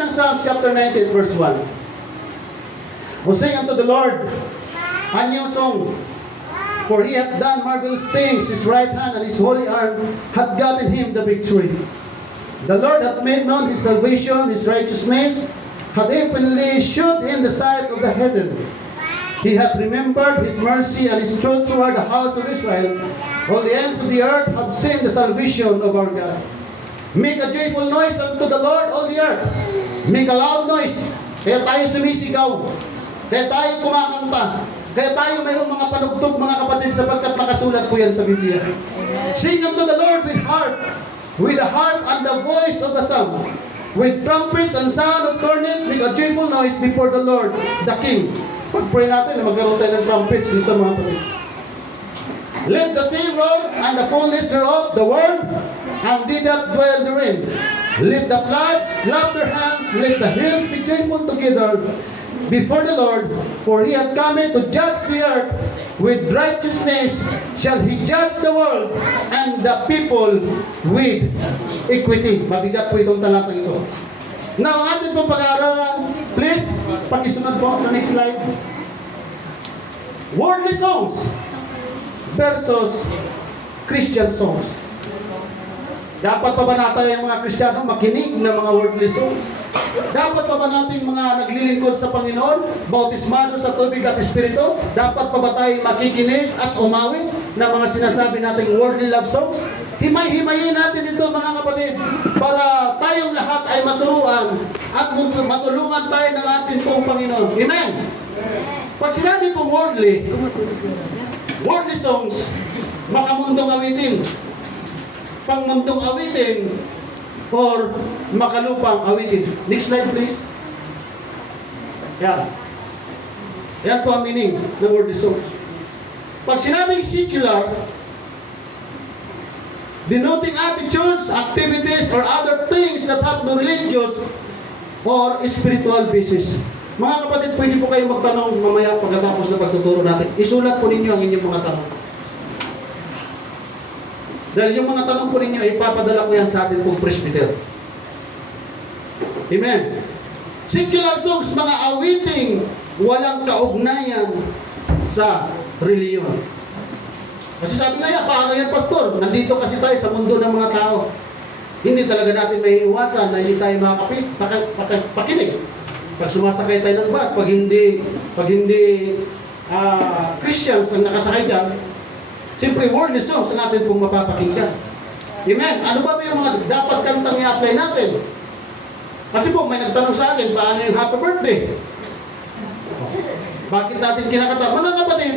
ng Psalms chapter 19 verse 1. O sing unto the Lord a new song, for he hath done marvelous things. His right hand and his holy arm hath gotten him the victory. The Lord hath made known his salvation, his righteousness hath openly shewed in the sight of the heathen. He hath remembered his mercy and his truth toward the house of Israel. All the ends of the earth have seen the salvation of our God. Make a joyful noise unto the Lord, all the earth. Make a loud noise. Kaya tayo sumisigaw. Kaya tayo kumakanta. Kaya tayo mayroong mga panugtog, mga kapatid, sapagkat nakasulat po yan sa Biblia. Sing unto the Lord with the harp and the voice of the psalm. With trumpets and sound of cornet, make a joyful noise before the Lord, the King. Pag-pray natin na magkaroon tayo ng trumpets dito, mga kapatid. Let the sea roar and the fullness thereof, the world, and they that dwell therein. Let the floods clap their hands, let the hills be joyful together before the Lord, for he hath come to judge the earth. With righteousness shall he judge the world, and the people with equity. Mabigat po itong talatang ito. Now, ang ating pong pag-aaralan, please, pakisunod po sa next slide. Worldly songs versus Christian songs. Dapat pa ba natin yung mga Kristiyano makinig ng mga worldly songs? Dapat pa ba natin mga naglilingkod sa Panginoon, bautismado sa tubig at espiritu? Dapat pa ba tayo makikinig at umawit ng mga sinasabi nating worldly love songs? Himay-himayin natin ito, mga kapatid, para tayong lahat ay maturuan at matulungan tayo ng ating pong Panginoon. Amen? Pag sinabi pong worldly songs, makamundong awitin, pangmundong awitin, or makalupang awitin. Next slide, please. Yan. Yan po ang meaning ng worldly songs. Pag sinabing secular, denoting attitudes, activities, or other things that have no religious or spiritual basis. Mga kapatid, pwede po kayo magtanong mamaya pagkatapos na pagtuturo natin. Isulat po ninyo ang inyong mga tanong. Dahil yung mga tanong po ninyo, ipapadala ko yan sa atin pong presbyter. Amen. Secular songs, mga awiting walang kaugnayan sa reliyon. Kasi sabi nga yan, paano yan, pastor? Nandito kasi tayo sa mundo ng mga tao. Hindi talaga natin may iwasan na hindi tayo pakinig. Pag sumasakay tayo ng bus, pag hindi Christians ang nakasakay dyan, siyempre worldly songs ang atin pong mapapakinggan. Amen. Ano ba yung mga dapat kantang i-apply natin? Kasi po, may nagtanong sa akin, paano yung happy birthday? Bakit natin kinakanta? Mga kapatid,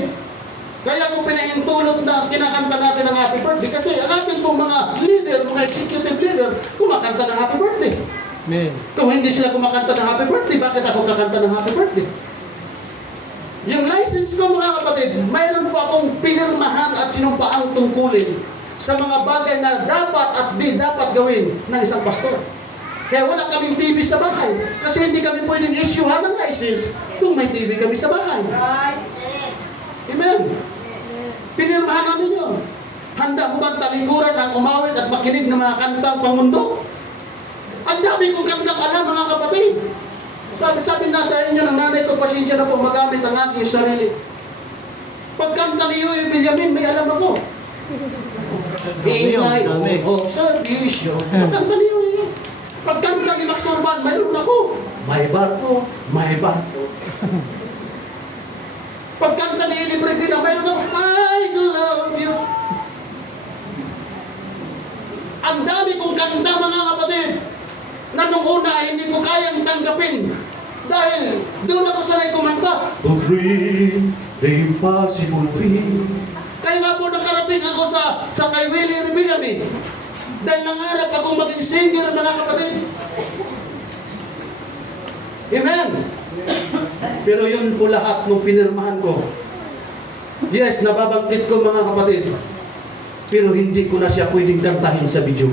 kaya kung pinahintulot na kinakanta natin ang happy birthday, kasi ang ating pong mga leader, mga executive leader, kumakanta ng happy birthday. Amen. Kung hindi sila kumakanta ng happy birthday, bakit ako kakanta ng happy birthday? Yung license ko, mga kapatid, mayroon po akong pinirmahan at sinumpaang tungkulin sa mga bagay na dapat at di dapat gawin ng isang pastor. Kaya wala kaming TV sa bahay. Kasi hindi kami pwedeng issuehan ng license kung may TV kami sa bahay. Amen. Pinirmahan namin yun. Handa ko bang talikuran ang umawit at makinig ng mga kantang pangundo? Ang dami kong kantang alam, mga kapatid. Sabi na sa inyo ng nanay ko, pasensya na po magamit ang aking sarili. Pagkanta ni Yoy Benjamin, may alam ako. Ingay, servisyo. Pagkanta ni Yoy. Pagkanta ni Max Orban, mayroon ako. May barko, may barko. Pagkanta ni Eli Bregina, mayroon ako. I love you. Ang dami kong kanta, mga kapatid, na nung una hindi ko kayang tanggapin. Dahil doon ako sanay kumanta. To dream the impossible dream. Kaya nga po nakarating ako sa kay Willie Rebillame. Dahil nangarap akong maging singer, mga kapatid. Amen. Pero yun po lahat nung pinirmahan ko. Yes, nababangkit ko, mga kapatid. Pero hindi ko na siya pwedeng kantahin sa video.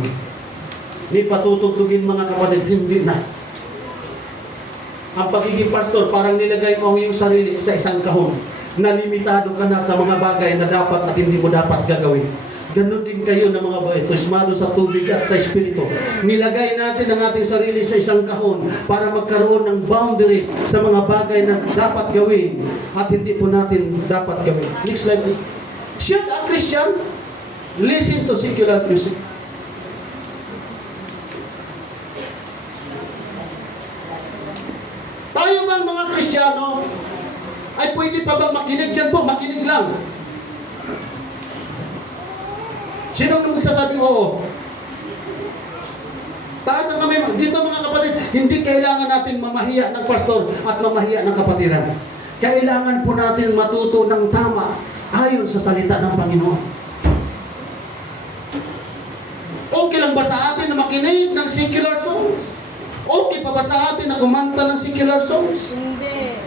Ni patutugtugin, mga kapatid, hindi na. Ang pagiging pastor, parang nilagay mo ang iyong sarili sa isang kahon. Nalimitado ka na sa mga bagay na dapat at hindi mo dapat gagawin. Ganon din kayo na mga bautismado sa tubig at sa Espiritu. Nilagay natin ang ating sarili sa isang kahon para magkaroon ng boundaries sa mga bagay na dapat gawin at hindi po natin dapat gawin. Next slide. Should a Christian listen to secular music? Tayo bang mga Kristiyano ay pwede pa bang makinig? Yan po, makinig lang. Sino nang magsasabing oo? Taas ang kami. Dito mga kapatid, hindi kailangan natin mamahiya ng pastor at mamahiya ng kapatiran. Kailangan po natin matuto ng tama ayon sa salita ng Panginoon. Okay lang ba sa atin na makinig ng secular songs? Okay pa ba sa atin na kumanta ng secular songs? Hindi.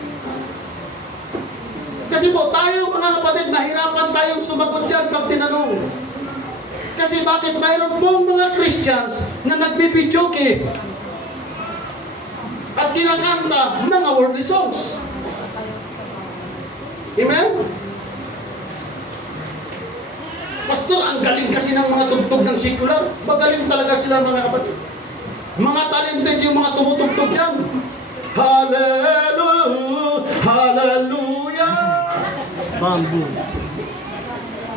Kasi po tayo mga kapatid, nahirapan tayong sumagot dyan pag tinanong. Kasi bakit mayroon pong mga Christians na nagbibidyoke at kinakanta mga worldly songs? Amen? Pastor, ang galing kasi ng mga tugtog ng secular. Magaling talaga sila mga kapatid. Mga talented yung mga tumutugtog yan. Hallelujah! Hallelujah! Bamboo.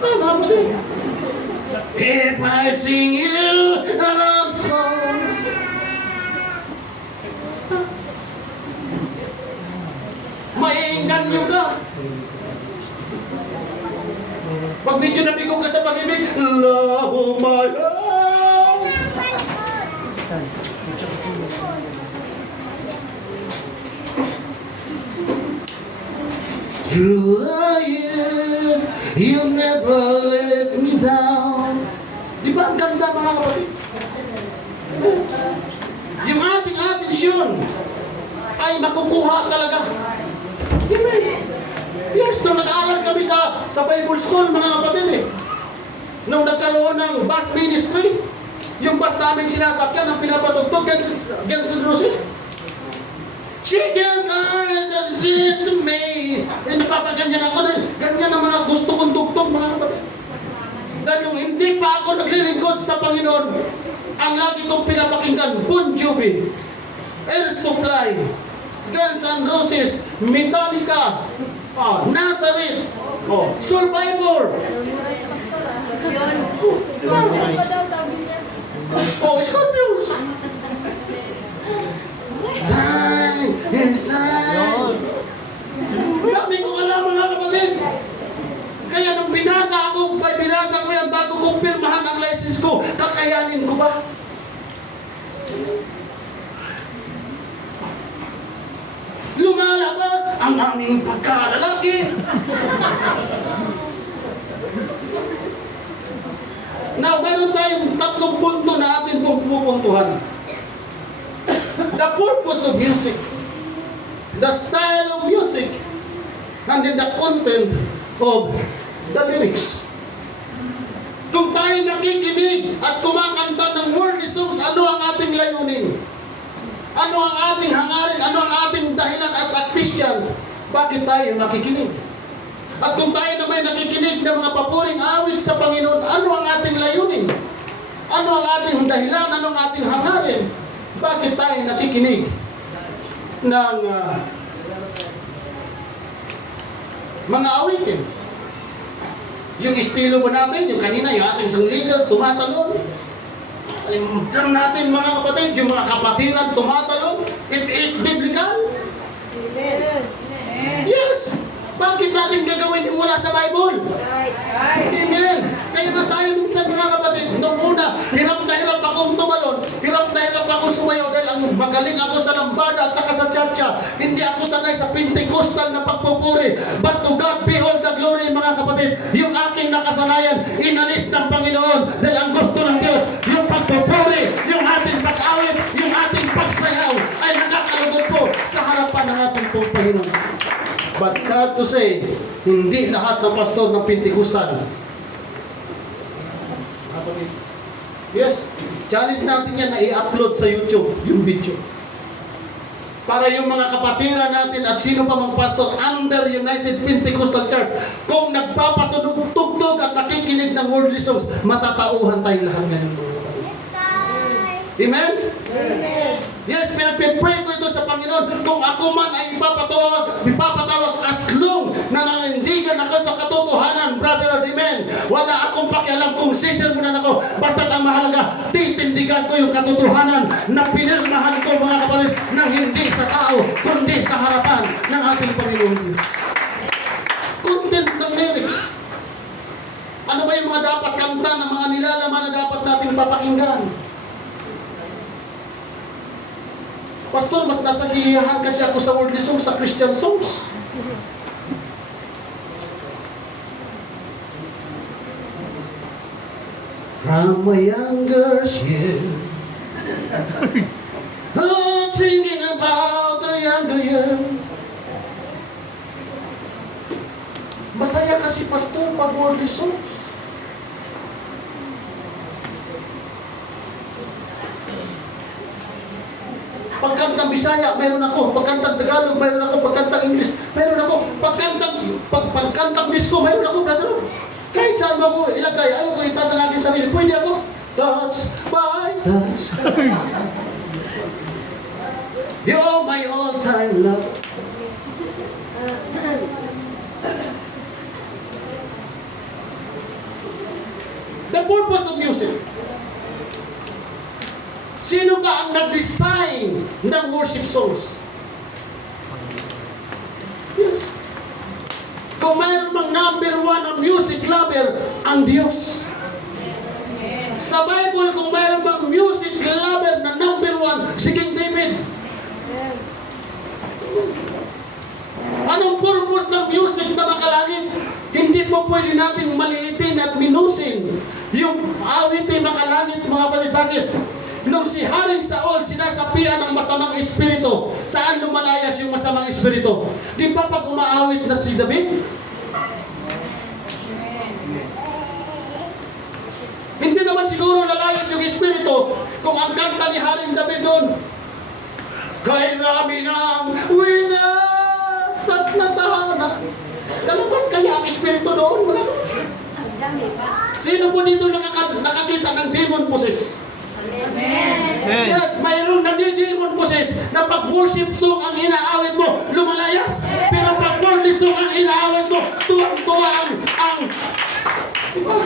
Tama ba din? If I sing you a love song, maiinganyo ka. Pag medyo nabigo ka sa pag-ibig, love of my life. Through the years, you never let me down. Di ba ang ganda mga kapatid? Yung ating atensyon ay makukuha talaga. Amen. Yes, nung nag-aaral kami sa Bible School mga kapatid nung nagkaroon ng bus ministry, yung bus namin sinasakyan ang pinapatugtog, Guns N' Roses. She can't to me. Napapaganyan ako na, ganyan ang mga gusto kong tugtog mga kapatid. Dahil nung hindi pa ako naglilingkod sa Panginoon, ang lagi kong pinapakinggan, Bon Jovi, Air Supply, Guns N' Roses, Metallica, Nazareth, Survivor, Scorpions. Time is time. Dami kong alam mga kapatid. Kaya nung binasa ko yan bago kong pirmahan ang license ko, kakayanin ko ba? Lumalabas ang aming pagkalalaki. Now, mayroon tayong 3 punto na atin pong pupuntuhan. The purpose of music, the style of music, and then the content of the lyrics. Kung tayo nakikinig at kumakanta ng worldly songs, ano ang ating layunin? Ano ang ating hangarin? Ano ang ating dahilan as a Christians? Bakit tayo nakikinig? At kung tayo naman nakikinig ng mga papuring awit sa Panginoon, ano ang ating layunin? Ano ang ating dahilan? Ano ang ating hangarin? Bakit tayo nakikinig ng mga awitin? Yung estilo ba natin, yung kanina, yung ating isang leader, tumatalon. Yung drum natin mga kapatid, yung mga kapatiran, tumatalon. It is biblical. Yes. Bakit natin gagawin yung wala sa Bible? Amen. Kaya nga tayo minsan mga kapatid, nung una, hirap na hirap akong tumalon, hirap na hirap akong sumayaw dahil ang magaling ako sa lambada at saka sa chacha. Hindi ako sanay sa Pentecostal na pagpupuri. But to God be all the glory mga kapatid. Yung aking nakasanayan, inalis ng Panginoon dahil ang gusto ng Diyos, yung pagpupuri, yung ating pag-awit, yung ating pagsayaw ay nakakalugod po sa harapan ng ating pong Panginoon. But sad to say, hindi lahat ng pastor ng Pentecostal. Yes, challenge natin yan na i-upload sa YouTube, yung video. Para yung mga kapatiran natin at sino pa mang pastor under United Pentecostal Church, kung nagpapatugtog tumutugtog at nakikinig ng worldly songs, matatauhan tayong lahat ngayon. Amen? Yes, pinagpipray ko ito sa Panginoon. Kung ako man ay ipapatawag as long na nanindigan ako sa katotohanan, brother, amen. Wala akong pakialam kung sisermonan ako. Basta't ang mahalaga, titindigan ko yung katotohanan na pinirmahan ko, mga kapatid, ng hindi sa tao, kundi sa harapan ng ating Panginoon Diyos. Content ng lyrics. Ano ba yung mga dapat kanta ng mga nilalaman na dapat nating papakinggan? Pastor, mas nasa hihiyahan kasi ako sa worldly songs, sa Christian songs. From my younger years, oh, thinking about the younger years. Masaya kasi, Pastor, pag worldly songs. Pagkantang Bisaya, meron ako. Pagkantang Tagalog, meron ako. Pagkantang English, meron ako. Pagkantang disco, meron ako, brother. Kahit saan mo ako ilagay, ayaw ko itaas ang aking sarili. Pwede ako. Touch by touch. You're my all-time love. The purpose of music. Sino ka ang nag-design ng worship songs? Yes. Kung mayroon mang number one ang music lover, ang Diyos. Sa Bible, kung mayroon mang music lover na number one, si King David. Anong purpose ng music na makalangit? Hindi po pwede nating maliitin at minusin yung awitin makalangit, mga kapatid. Bakit? Nung si Haring Saul, sinasapian ng masamang espiritu, saan lumalayas yung masamang espiritu? Di ba pag umaawit na si David? Hindi naman siguro lalayas yung espiritu kung ang kanta ni Haring David doon, kay rami ng winasat na tahanan. Lalabas kaya ang espiritu doon? Wala. Sino po dito nakakita ng demon possess? Amen. Yes, mayroong nagdi-demon possess na pag worship song ang inaawit mo, lumalayas. Pero pag worldly song ang inaawit mo, tuwang-tuwa ang diba?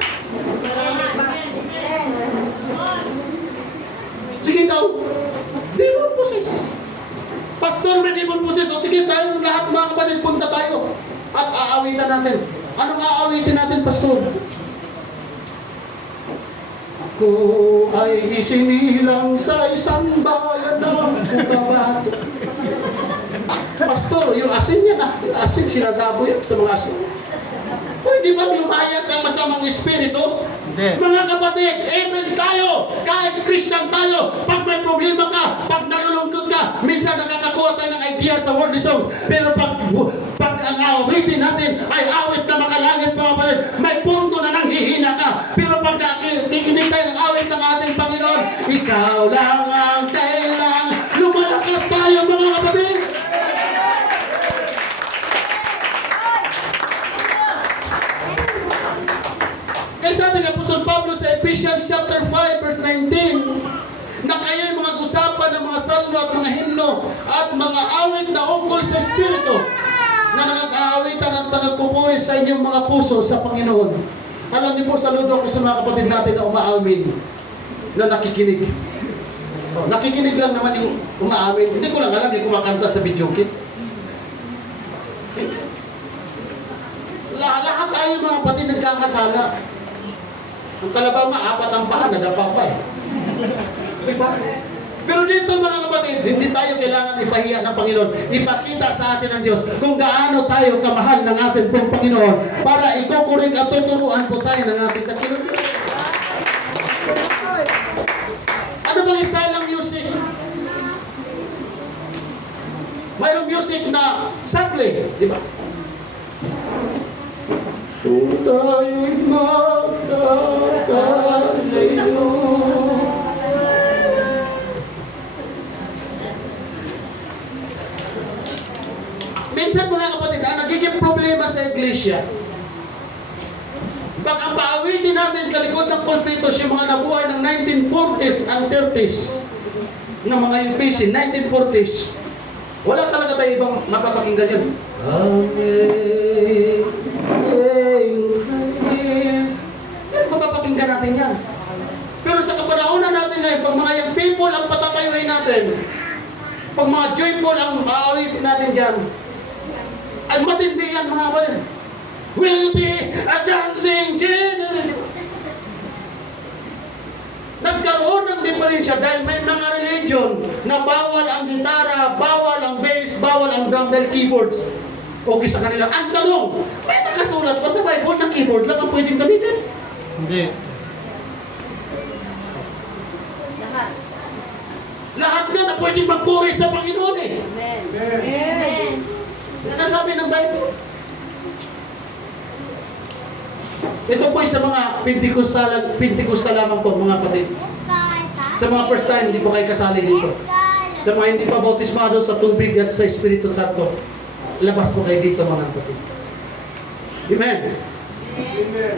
Sige daw, demon possess. Pastor, may demon possess. O sige tayo, lahat mga kapatid, punta tayo. At aawitan natin. Anong aawitin natin, Pastor? Ako ay isinilang sa isang bayan ng Cotabato. Pastor, yung asin yan, asin sinasabo yan sa mga asin. Pwede ba lumayas ang masamang espiritu? Hindi. Mga kapatid, even tayo, kahit Christian tayo, pag may problema ka, pag nalulungkot ka, minsan nakakakuha tayo ng idea sa worldly songs. Pero pag ang awitin natin ay awit na makalangit, mga kapatid, may punto na nanghihina ka. Pero pag nakikinig tayo ng awit ng ating Panginoon, ikaw lang ang kailangan, lumalakas tayo, mga kapatid. Kaya sabi ni Apostol Pablo sa Ephesians chapter 5 verse 19, na kayo'y mga usapan ng mga salmo at mga himno at mga awit na ukol sa Espiritu na nag-aawitan at nagpupuri sa inyong mga puso sa Panginoon. Alam niyo po, saludo ako sa mga kapatid natin na umaamin, na nakikinig. Nakikinig lang naman yung umaamin. Hindi ko lang alam, hindi kumakanta sa video kit. Lahat tayo mga kapatid nagkakasala. Ang kalabaw nga, 4 ang paa, nadapa pa eh. Diba? Pero dito mga kapatid, hindi tayo kailangan ipahiya ng Panginoon. Ipakita sa atin ng Diyos kung gaano tayo kamahal ng ating pong Panginoon para ikukurik at tuturuan po tayo ng ating Panginoon. Ano bang style ng music? Mayroong music na sadly, di ba? Kung tayo'y magkakalayo. Minsan mga kapatid, ang nagiging problema sa iglesia, Pag ang paawitin natin sa likod ng pulpitos, yung mga nabuhay ng 1940s and 30s, ng mga UPC, 1940s, wala talaga tayo ibang mapapakinggan yan. Amen. Yan, mapapakinggan natin yan. Pero sa kapanahonan natin ngayon, pag mga young people ang patatayuhin natin, pag mga joyful ang maawitin natin dyan, ay matindi yan mga kapatid. Will be a dancing generation. Nagkaroon ng diferensya dahil may mga religion na bawal ang gitara, bawal ang bass, bawal ang drum dahil keyboards. Okay sa kanila. Ang tanong, may nakasulat ba sa Bible na keyboard lang ang pwedeng gamitin? Hindi. Lahat nga na pwedeng magpuri sa Panginoon eh. Amen. Amen. Nakasabi ng Bible. Ito po sa mga Pentecostal lamang po mga kapatid. Sa mga first time, hindi po kayo kasali dito. Sa mga hindi pa bautismado sa tubig at sa Espiritu Santo, labas po kayo dito mga kapatid. Amen. Amen.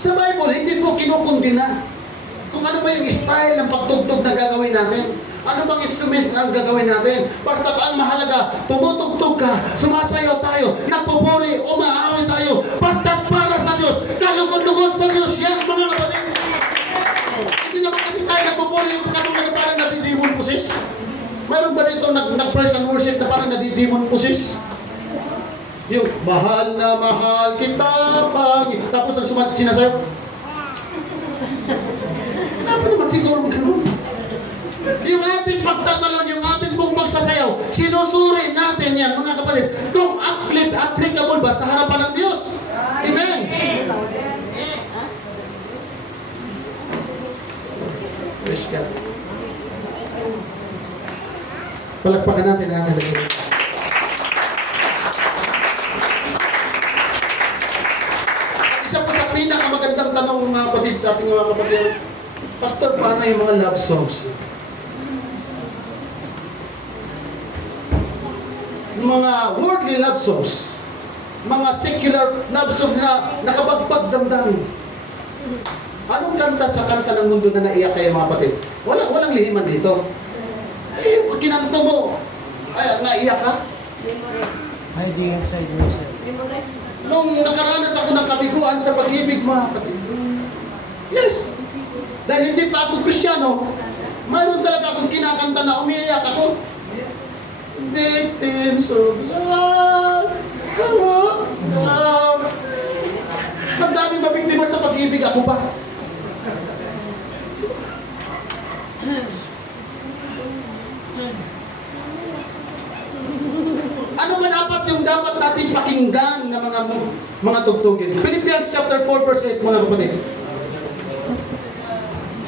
Sa Bible, hindi po kinukundina kung ano ba yung style ng pagtugtog na gagawin natin. Ano bang instruments na ang gagawin natin? Basta ang mahalaga, tumutugtog ka, sumasayaw tayo, nagpupuri, umaawit tayo, basta para sa Diyos, kalugod-lugod sa Diyos, yan mga kapatid. Hindi naman kasi tayo nagpupuri yung katulad na parang nadidemon possess. Mayroon ba dito nag-praise and worship na parang nadidemon possess? Yung mahal na mahal kita tapos ang sinasayaw. Dapat naman siguro ganun. Yung ating pagtatalon, yung ating pong pagsasayaw, sinusuri natin yan mga kapatid kung applicable ba sa harapan ng Diyos. Amen. Praise God. Palakpakan natin ang ating Diyos. Isa po sa pinakamagandang tanong mga kapatid sa ating mga kapatid, Pastor, paano yung mga love songs? Mga worldly love songs, mga secular love songs na nakapagpag damdamin. Anong kanta sa kanta ng mundo na naiyak kayo mga kapatid? Walang lihiman dito. Eh, pag kinanta mo, ay, naiyak ka? Hiding inside myself. Nung nakaranas ako ng kabiguan sa pag-ibig mga kapatid. Yes. Dahil hindi pa ako Kristiyano, mayroon talaga akong kinakanta na umiiyak ako. Victims of love, love. Ang daming mabiktima sa pag-ibig, ako pa. Ano ba dapat natin pakinggan na mga tugtugin? Philippians chapter 4 verse 8 mga kapatid.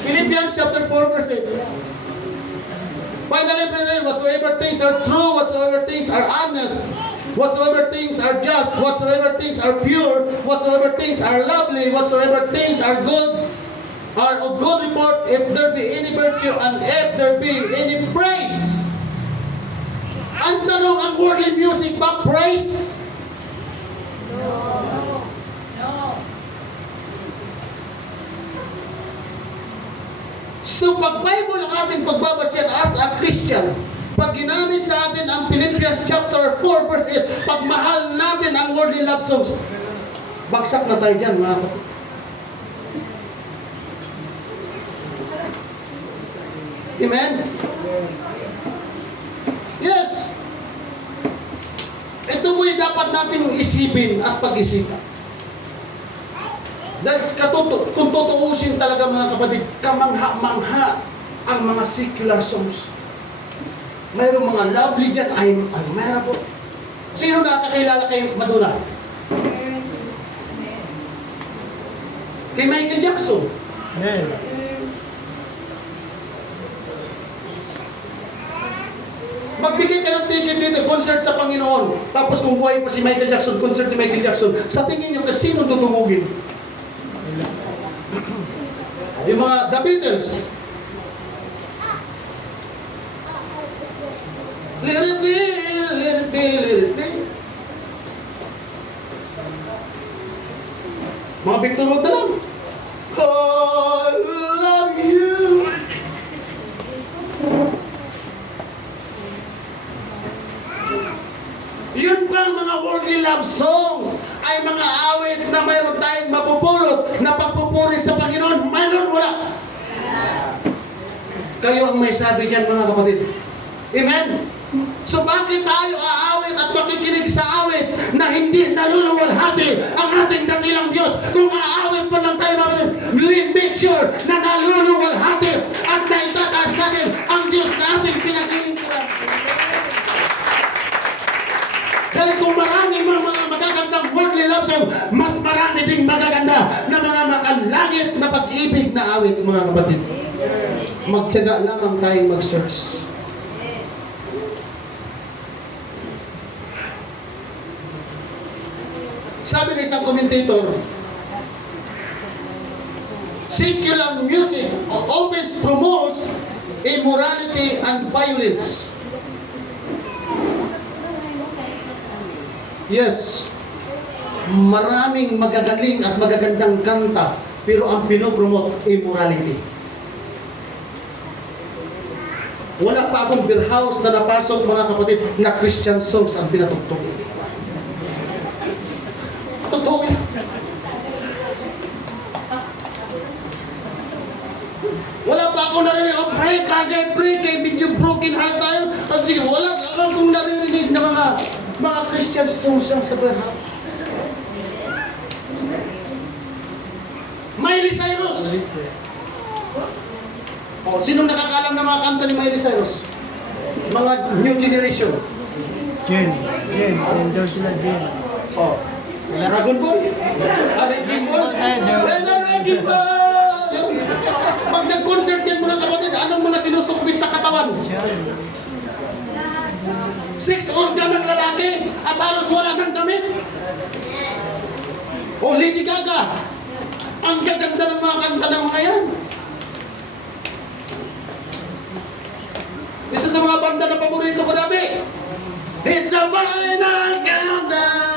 Philippians chapter 4 verse 8. Finally, brethren, whatsoever things are true, whatsoever things are honest, whatsoever things are just, whatsoever things are pure, whatsoever things are lovely, whatsoever things are good, are of good report, if there be any virtue, and if there be any praise. Ang tanong, ang worldly music ba praise? So pag Bible ang ating pagbabasyan as a Christian, pag ginamit sa atin ang Philippians chapter 4 verse 8, pag mahal natin ang worldly love songs, bagsak na tayo dyan mga kapatid. Amen? Yes. Ito po yung dapat nating isipin at pag-isipan. Dahil kung tutuusin talaga mga kapatid, kamangha-mangha ang mga secular songs. Mayroong mga lovely dyan, mayroon po. Sino nakakilala kay Madonna? Kay Michael Jackson. Amen. Magbigay ka ng ticket dito, concert sa Panginoon. Tapos kung buhay pa si Michael Jackson, concert si Michael Jackson, sa tingin nyo, sino tutungugin? Yung mga The Beatles. Let it be let it be, let it be. Mga Victor Road na lang. I love you. Yun pa ang mga worldly love songs ay mga awit na mayroon tayong mapupulot na pagpupuri sa Panginoon. Mayroon, wala. Kayo ang may sabi diyan, mga kapatid. Amen? So bakit tayo aawit at makikinig sa awit na hindi naluluwalhati ang ating dakilang Diyos? Kung aawit pa lang tayo, mga kapatid, we make sure na naluluwalhati at naitataas natin ang Diyos na ating pinaglilingkuran. Dahil kung marami mga magagandang worldly love song, mas marami ding magaganda na mga makalangit na pag-ibig na awit, mga kapatid. Magtiyaga lamang tayong mag-search. Sabi ng isang commentator, secular music always promotes immorality and violence. Yes, maraming magagaling at magagandang kanta, pero ang pinopromote, immorality. Wala pa akong beer house na napasok, mga kapatid, na Christian songs ang pinatugtog. Totoo yan. Wala pa akong narinig, oh, pray, kay medyo broken heart tayo. At sige, wala akong naririnig na mga Christian songs ang sa beer house. Miley Cyrus. Oh, sinong nakakalam ng mga kanta ni Miley Cyrus? Mga new generation. Jen. Yan daw sila Jen. Oh. Dragon Ball? Raging Ball? Raging Ball! Pag nag-concert yan, mga kapatid, anong mga sinusukbit sa katawan? 6 organ ng lalaki at halos wala ng damit. O Lady Gaga, ang gaganda ng mga kanta ng mga yan. Isa sa mga banda na paborito ko dati. It's the final countdown.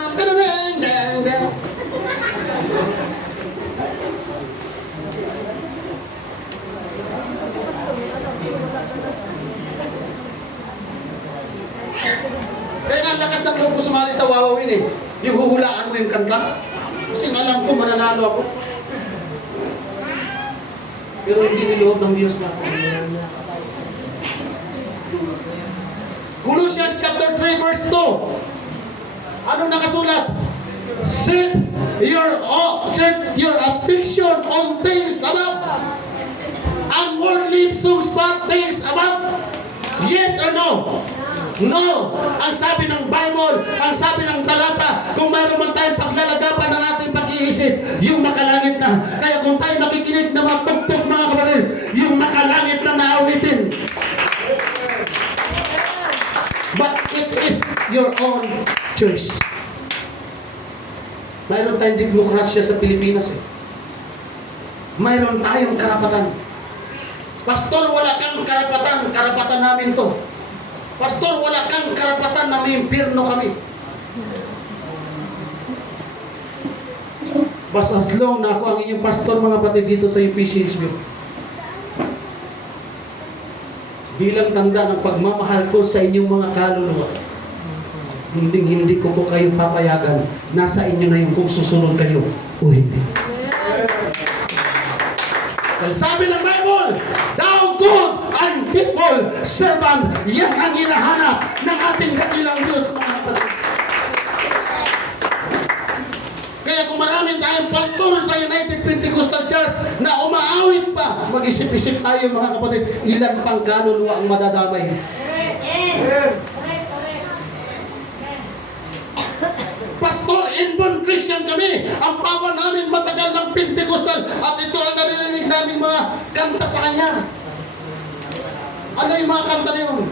Kaya nga lakas ng loob ko sumali sa Wawawin eh. Yung huhulaan mo yung kanta. Kasi alam ko mananalo ako. Pero hindi niloob ng Diyos na ako. Colossians chapter 3 verse 2. Ano nakasulat? Set your affection on things above. Unworldly songs but things above. Yes or no? No! Ang sabi ng Bible, ang sabi ng talata, kung mayroon man tayong paglalagapan ng ating pag-iisip, yung makalangit na. Kaya kung tayo makikinig na matugtog, mga kapatid, yung makalangit na naawitin. But it is your own choice. Mayroon tayong demokrasya sa Pilipinas eh. Mayroon tayong karapatan. Pastor, wala kang karapatan. Karapatan namin to. Pastor, wala kang karapatan na may impyerno kami. Basta as long na ako ang inyong pastor, mga kapatid, dito sa UPCSB. Bilang tanda ng pagmamahal ko sa inyong mga kaluluwa. Hindi ko kayo papayagan. Nasa inyo na yung kung susunod kayo o hindi. Well, sabi ng Bible, thou good and faithful servant, yan ang hinahanap ng ating dakilang Diyos, mga kapatid. Kaya kung maraming tayong pastor sa United Pentecostal Church na umaawit pa, mag-isip-isip tayo, mga kapatid, ilan pang kaluluwa ang madadamay. Pastor, inborn Christian kami. Ang papa namin matagal ng Pentecostal at ito ang naririnig namin mga kanta sa kanya. Ano yung mga kanta na yun?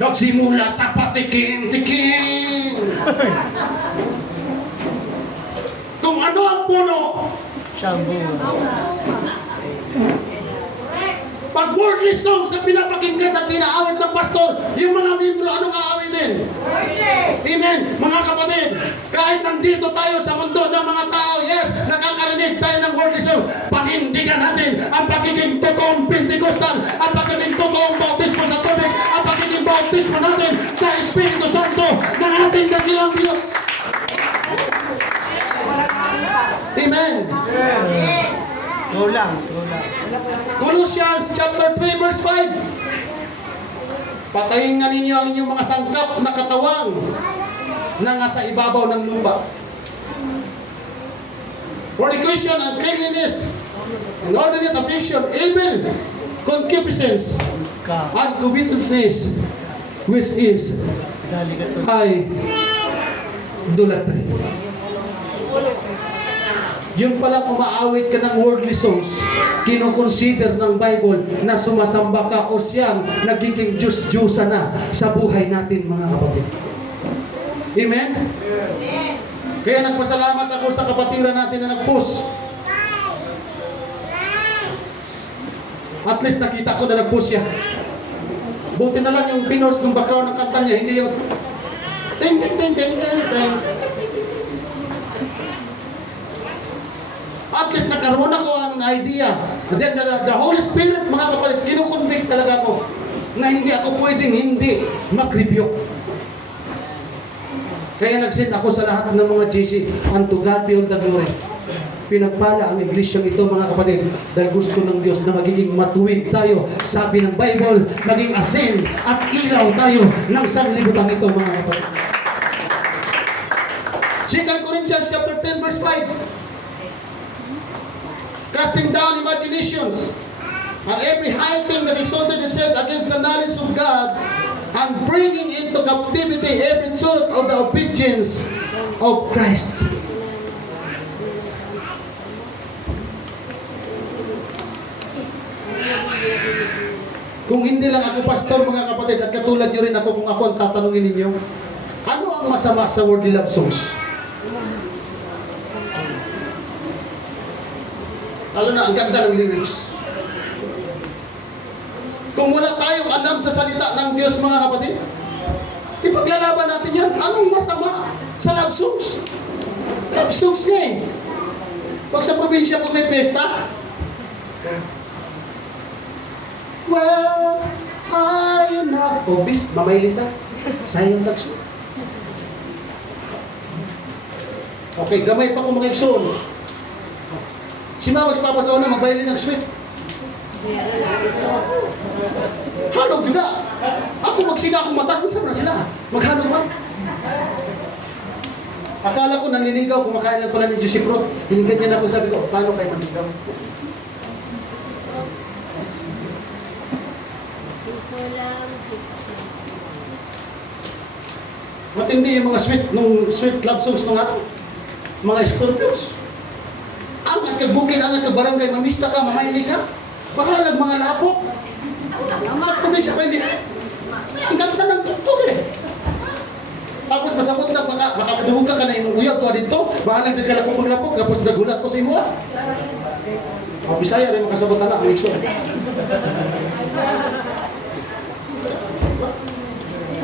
Nagsimula sa patikin-tikin. Kung ano ang puno, Shampoo. Pag worldly songs na pinapakinggan at pinaawit ng pastor, yung mga membro, anong aawitin? Amen. Mga kapatid, kahit nandito tayo sa mundo ng mga tao, yes, nakakarinig tayo ng worldly song, panindigan natin ang pagiging totoong Pentecostal, ang pagiging totoong bautismo sa tubig, ang pagiging bautismo natin sa Espiritu Santo ng ating dakilang Diyos. Amen. Go lang. Colossians chapter 3 verse 5. Patayin nga ninyo ang inyong mga sangkap na katawang na nasa ibabaw ng lupa. Fornication, uncleanness, inordinate affection, evil, concupiscence, and covetousness, which is idolatry. Yung pala umaawit ka ng worldly songs, kinoconsider ng Bible na sumasamba ka o siyang nagiging Diyos-Diyosa na sa buhay natin, mga kapatid. Amen? Kaya nagpasalamat ako sa kapatiran natin na nag-push. At least nakita ko na nag-push siya. Buti na lang yung pinos ng background ng kanta niya, hindi yung ting ting ting ting ting ting. At least nagkaroon ako ang idea. And then the Holy Spirit, mga kapatid, kinukonvict talaga ako na hindi ako pwedeng hindi mag-review. Kaya nag-send ako sa lahat ng mga GC, and to God be all the glory. Pinagpala ang iglesyang ito, mga kapatid, dahil gusto ng Diyos na magiging matuwid tayo. Sabi ng Bible, maging asin at ilaw tayo ng sanlibutan ito, mga kapatid. 2 Corinthians chapter 10 verse 5. Casting down imaginations and every high thing that exalted itself against the knowledge of God, and bringing into captivity every thought of the obedience of Christ. Kung hindi lang ako pastor, mga kapatid, at katulad nyo rin ako, kung ako ang tatanungin ninyo, ano ang masama sa worldly love songs? Lalo na, ang ganda ng lyrics. Kung wala tayong alam sa salita ng Diyos, mga kapatid, ipaglalaban natin yan. Anong masama sa love songs? Love songs niya eh. Pag sa probinsya po may pesta, well, ayun na. O, bis, mamaylita. Sayang tagso. Okay, gamay pa kung mga ikson. Si Mama, magpapasaw na, magbayali ng sweet. Halog yun na. Ako magsiga akong mata, kung saan na sila? Maghalog ba? Akala ko nanliligaw, kumakain lang pala ni Josie Pro. Hinigyan niya na ako, sabi ko, paano kayo nanligaw? Matindi yung mga sweet love songs ng ano? Mga Scorpios. Angat ka bukid, angat ka barangay, mamista ka, mamayli ka. Baka lang mga lapok. Sa probinsya pa hindi. Ang ganda ng tuktok eh. Tapos masabot na, makakaduhog ka na yung uyag ko dito. Baka lang nagkalapok-lapok, tapos nagulat ko sa imo. Ang Bisaya rin makasabot na ang iso.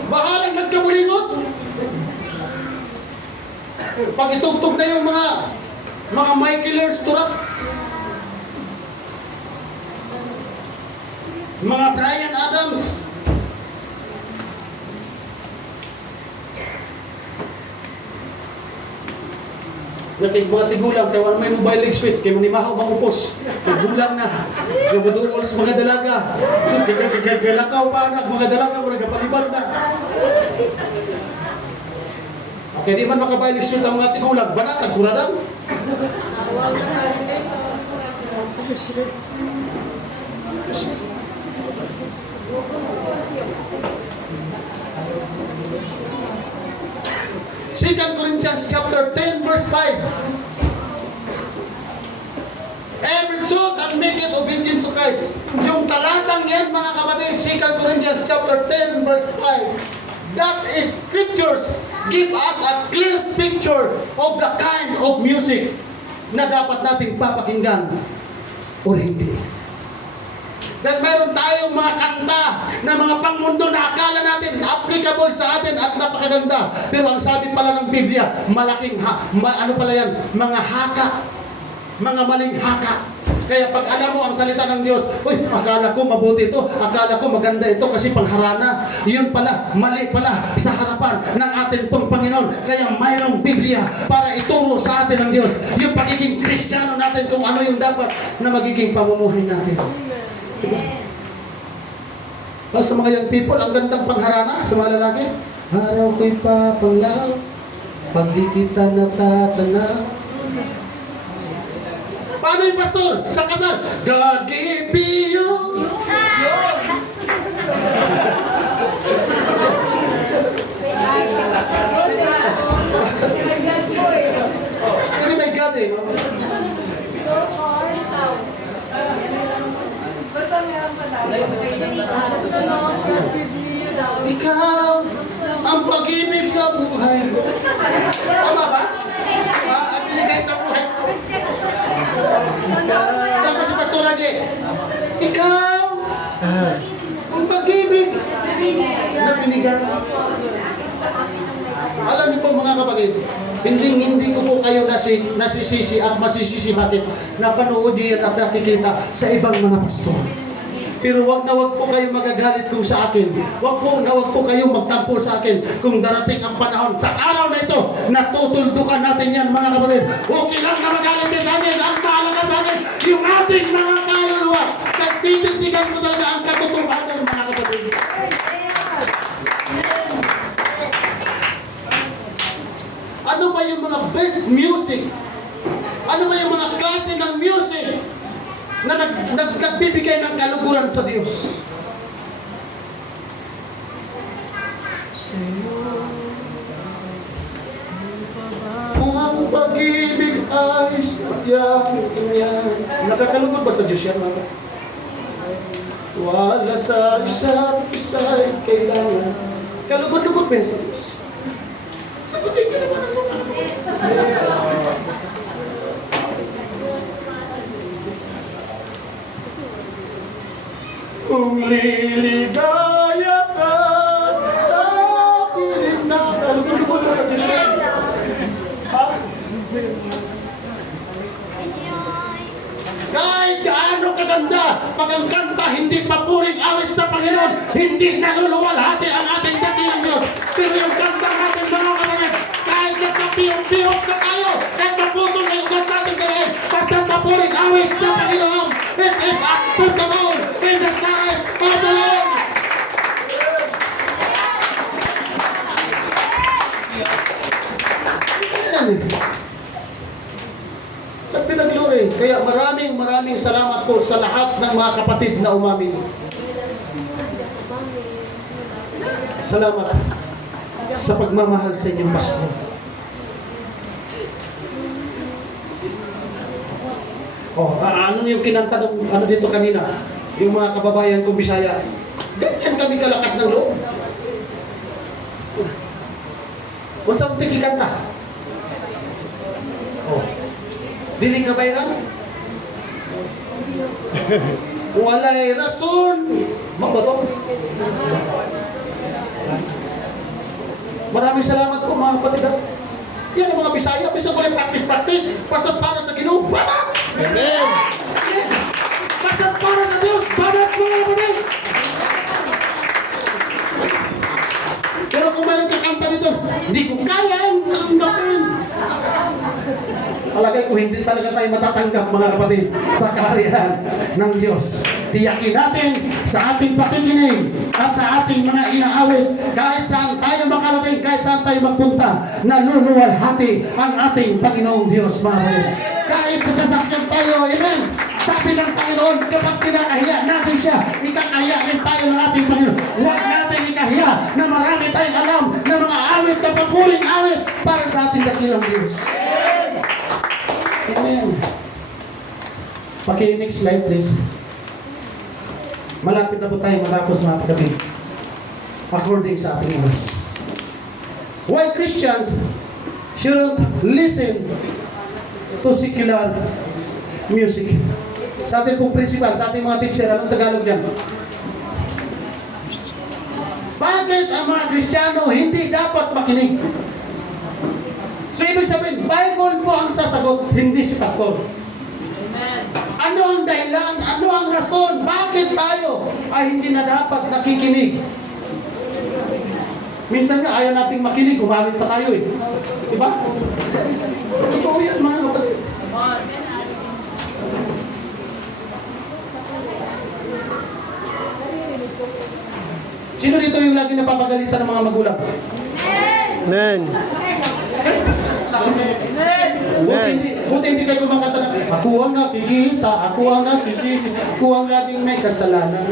Baka lang nagkabulingot. Pag itugtog na yung mga Michael Sturak, mga Brian Adams, mga tigulang, kaya wala may mobile leg sweet, kaya manimahaw bang upos, tigulang na, kaya maduols mga dalaga, kaya galakaw pa anak, mga dalaga, mga kapalibar na. Okay, di man makabayad ng ang mga tigulang, banatag, kuradang. Second Corinthians chapter 10 verse 5. Every thought and make it obedience to Christ. Yung talatang yan, mga kapatid, 2 Corinthians chapter 10 verse 5. That is scriptures give us a clear picture of the kind of music na dapat nating papakinggan o hindi. Dahil mayroon tayong mga kanta na mga pangmundo na akala natin applicable sa atin at napakaganda. Pero ang sabi pala ng Biblia, malaking ano pala yan? Mga haka. Mga maling haka. Kaya pag alam mo ang salita ng Diyos, uy, akala ko mabuti ito, akala ko maganda ito kasi pangharana. Yun pala, mali pala sa harapan ng ating pong Panginoon. Kaya mayroong Biblia para ituro sa atin ng Diyos yung pagiging Kristiyano natin, kung ano yung dapat na magiging pamumuhay natin. Diba? Sa mga young people, ang gandang pangharana sa mga lalaki, araw ko'y papanglaw, pag di kita natatanaw. Paano yung pastor? Sa kasal, God give you. Kasi may God eh. No? Ikaw ang pag-ibig sa buhay ko. Tama ba? Ang binigay sa buhay ko. Saan ko si Pastor Agi? Ikaw ang pag-ibig na binigay. Alam niyo po mga kapatid, hindi ko po kayo nasisisi at masisisi bakit napanood niyo yan at nakikita sa ibang mga pastor. Pero wag po kayo magagalit kung sa akin. Wag po kayo magtampo sa akin kung darating ang panahon. Sa araw na ito, natutuldukan natin yan mga kapatid. Okay lang na magalit kayo sa akin. Ang mahalaga sa akin, yung ating mga kaluluwa. Titindigan ko talaga ang katotohanan mga kapatid. Ano ba yung mga best music? Ano ba yung mga klase ng music na nagbibigay ng kaluguran sa Diyos? Ang pag-ibig ay sadyang. Nakakalugod ba sa Diyos yan, mga? Wala sa isa't isa'y kailangan. Kalugod-lugod ba yan sa Diyos? Sagutin ka naman ako, mga. Kung liligaya ka sa piling na kalugod-lugod na sa Diyos. Ha? Kahit gaano kaganda, pag ang kanta hindi papuring awit sa Panginoon, hindi naluluwalhati ang ating dakilang Diyos. Pero yung kanta natin mga kapatid, kahit nagpapiyok-piyok na tayo, kahit naputol na yung kanta natin kayo, basta papuring awit sa Panginoon, it is acceptable in the sight of the Lord. At pinagluring. Kaya maraming salamat po sa lahat ng mga kapatid na umamin. Salamat sa pagmamahal sa inyong pastor. Ano yung kinanta ng ano dito kanina? Yung mga kababayan kong Bisaya. Ganyan kami kalakas ng loob. Kung saan tingin kanta? Dili ka bayran? Walay rason. Magbato. Maraming salamat po mga kapatid. Yan ang mga Bisaya. Bisa ko lang practice. Basta para sa Ginoo. Banat! Amen! Basta para sa Diyos. Banat mga kapatid! Pero kung mayroon kang kanta dito, hindi ko kaya ang gawin. Palagay ko hindi talaga tayo matatanggap mga kapatid sa kaharian ng Diyos. Tiyakin natin sa ating pakikinig at sa ating mga inaawit, kahit saan tayo makarating, kahit saan tayo magpunta, naluluwalhati ang ating Panginoong Diyos mga kapatid. Kahit sa sasakyan tayo, amen. Sabi ng Panginoon, kapag kinakahiya natin siya, ikakahiya rin tayo ng ating Panginoon. Huwag natin ikahiya na marami tayong alam na mga awit na papuring awit para sa ating dakilang Diyos. Amen. Next slide please. Malapit na po tayo matapos mga kapatid. According sa ating oras. Why Christians shouldn't listen to secular music? Sa ating pong principal, sa ating mga teacher, anong Tagalog yan? Bakit ang mga Kristiyano hindi dapat makinig? So ibig sabihin, Bible po ang sasagot, hindi si pastor. Ano ang dahilan? Ano ang rason? Bakit tayo ay hindi na dapat nakikinig? Minsan nga ayaw nating makinig, gumamit pa tayo eh. Diba? Totoo yan mga kapatid. Sino dito yung lagi napapagalitan ng mga magulang? Amen. Buti hindi kayo kumakanta na, ako ang nakikita, ako ang nasisisi, ako ang laging may kasalanan.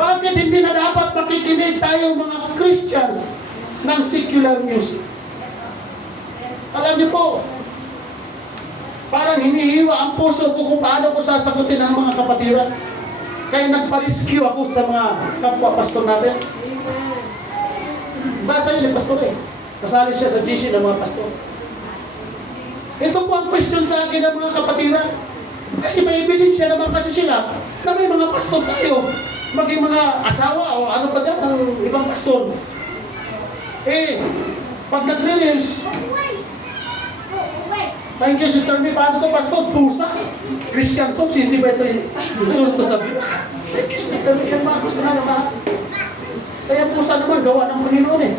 Bakit hindi na dapat makikinig tayo mga Christians ng secular music? Alam niyo po, parang hinihiwa ang puso ko kung paano ko sasagutin ang mga kapatiran. Kaya nagpa-rescue ako sa mga kapwa-pastor natin. Basa yun ni pastor eh. Kasali siya sa GC ng mga pastor. Ito po ang question sa akin ng mga kapatiran. Kasi may ebidensya naman kasi sila na may mga pastor tayo. Maging mga asawa o ano pa dyan ng ibang pastor. Eh, pag nag-reels, thank you, Sister May. Paano ito, Pastor? Pusa. Christian songs, hindi ba ito insulto sa Diyos? Thank you, Sister May. Yan mga gusto na naman. Kaya pusa naman, gawa ng Panginoon eh.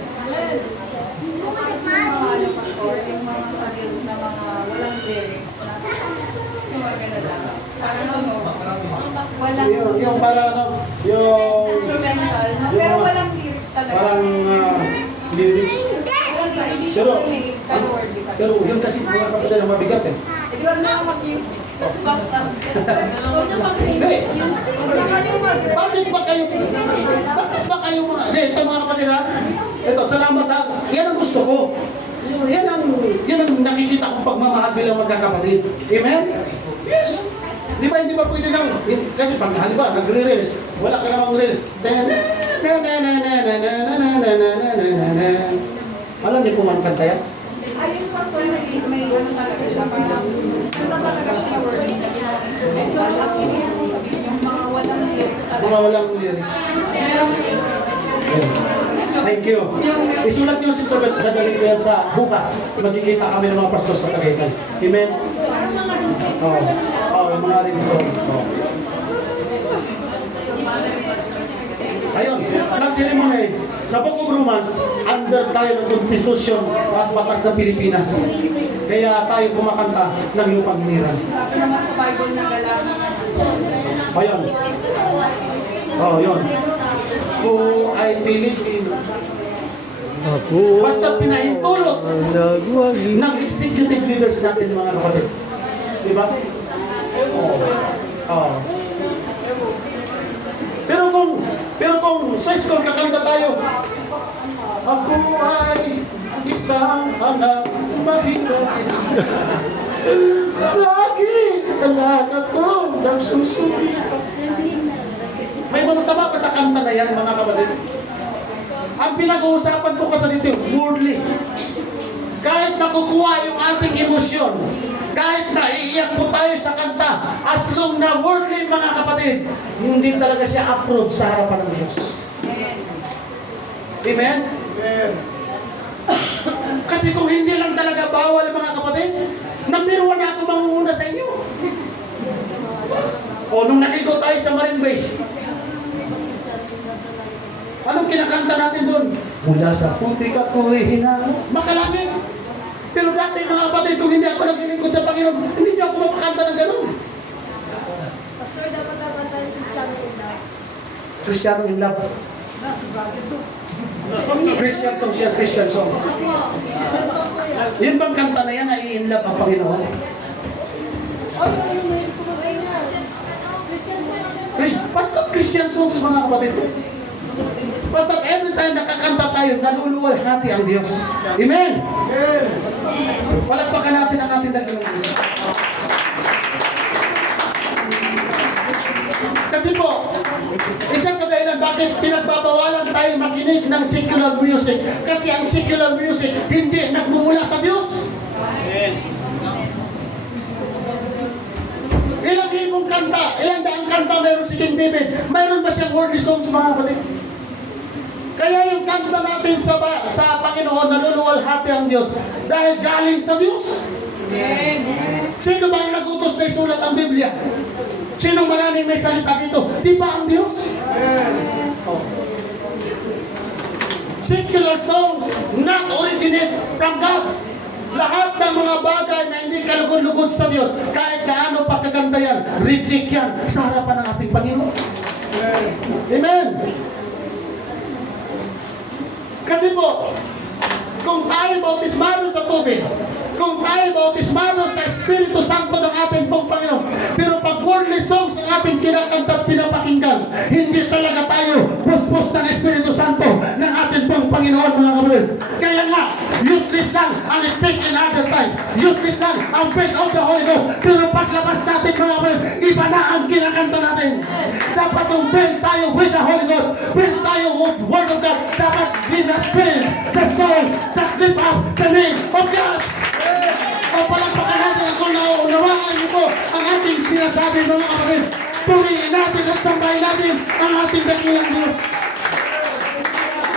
Yung mga sa reels na mga walang lyrics na yung mga ganun. Parang ano, walang Yung para ano, yung instrumental, no? Pero walang lyrics talaga. parang lyrics. Walang lyrics, Pero, lyrics, pero word di ba? pero yun kasi mga kapatid na mabigat eh. Hindi wag na ako mag-music. Hindi. Bakit ba kayo mga, hindi, ito mga kapatid ha? Ito, salamat ha. Yan ang gusto ko. Yan ang nakikita kong pagmamahal bilang magkakapatid. Amen? Yes. Di ba hindi ba pwede lang? Kasi pag halimbawa, nagre-reels, wala ka namang reel. Alam niyo kung ang kanta yan? Ayun, pastor, may ano talaga siya. Parang, ano talaga siya yung word na instrumental. Yung mga walang lyrics talaga. Mga walang lyrics. Thank you. Isulat niyo si Sister Beth, dadalhin ko yan sa bukas. Magkikita kami ng mga pastor sa Tagaytay. Amen? Oo, yung mga ringtone. Oh. Ayun, nag-ceremony sa Book of Romans, under tayo ng Constitution at batas ng Pilipinas. Kaya tayo kumakanta ng lupang hiniran. Sabi naman sa Bible na galang. Ayun. Oh, yun. Kung ay Pilipino. Ako Basta pinahintulot nagwagi. ng executive leaders natin mga kapatid. Diba? Oo. Oo. Pero kung sa school kakanta tayo, ako ay isang anak mahirap. Lagi kailangan ko nagsusulitan. May masama pa sa kanta na yan mga kapatid. Ang pinag-uusapan ko kasi dito, worldly. Kahit nakukuha yung ating emosyon, kahit naiiyak po tayo sa kanta, as long na worldly mga kapatid, hindi talaga siya approved sa harapan ng Diyos. Amen? Amen. Kasi kung hindi lang talaga bawal mga kapatid, number 1 na ako mangunguna sa inyo. O nung naligo tayo sa Marine Base, anong kinakanta natin doon? Mula sa putik ako'y hinango. Makalangit. Pero dati mga kapatid, kung hindi ako naglilingkod sa Panginoon, hindi niyo ako mapakanta ng ganun. Pastor, dapat tayo Cristiano in love. Cristiano in love. Christian song siya, Christian song. Yun bang kanta na yan na i-in love ang Panginoon? Basta Christian songs mga kapatid. Basta every time nakakanta tayo, naluluwalhati ang Diyos. Amen? Amen. Palagpakan natin ang ating dakilang Diyos. Kasi po, isa sa dahilan bakit pinagbabawalan tayo makinig ng secular music? Kasi ang secular music hindi nagmumula sa Diyos. Ilang libong kanta, ilang daang kanta mayroon si King David. Mayroon ba siyang worldly songs, mga kapatid? Kaya yung kanta natin sa Panginoon, naluluwalhati ang Diyos dahil galing sa Diyos. Sino ba ang nagutos na isulat ang Biblia? Sino maraming may salita dito? Di ba ang Diyos? Secular songs not originate from God. Lahat ng mga bagay na hindi kalugod-lugod sa Diyos, kahit gaano pa kaganda yan, reject yan sa harapan ng ating Panginoon. Amen. Kasi po, kung tayo bautismado sa tubig, kung tayo bautismado sa Espiritu Santo ng ating pong Panginoon, pero pag worldly songs ang ating kinakanta at pinapakinggan, hindi talaga tayo puspos ng Espiritu Santo ng ating pong Panginoon, mga kapatid. Kaya nga, useless lang ang speak in other tongues, useless lang ang faith of the Holy Ghost, pero paglabas natin, mga kapatid, iba na ang kinakanta natin. Dapat yung fill tayo with the Holy Ghost, fill tayo with Word of God, dapat in the Spirit, the soul, that lift up the name of God. O palagpakan natin kung naunawaan niyo po ang ating sinasabi, mga kapatid. Purihin natin at sambahin natin ang ating dakilang Diyos.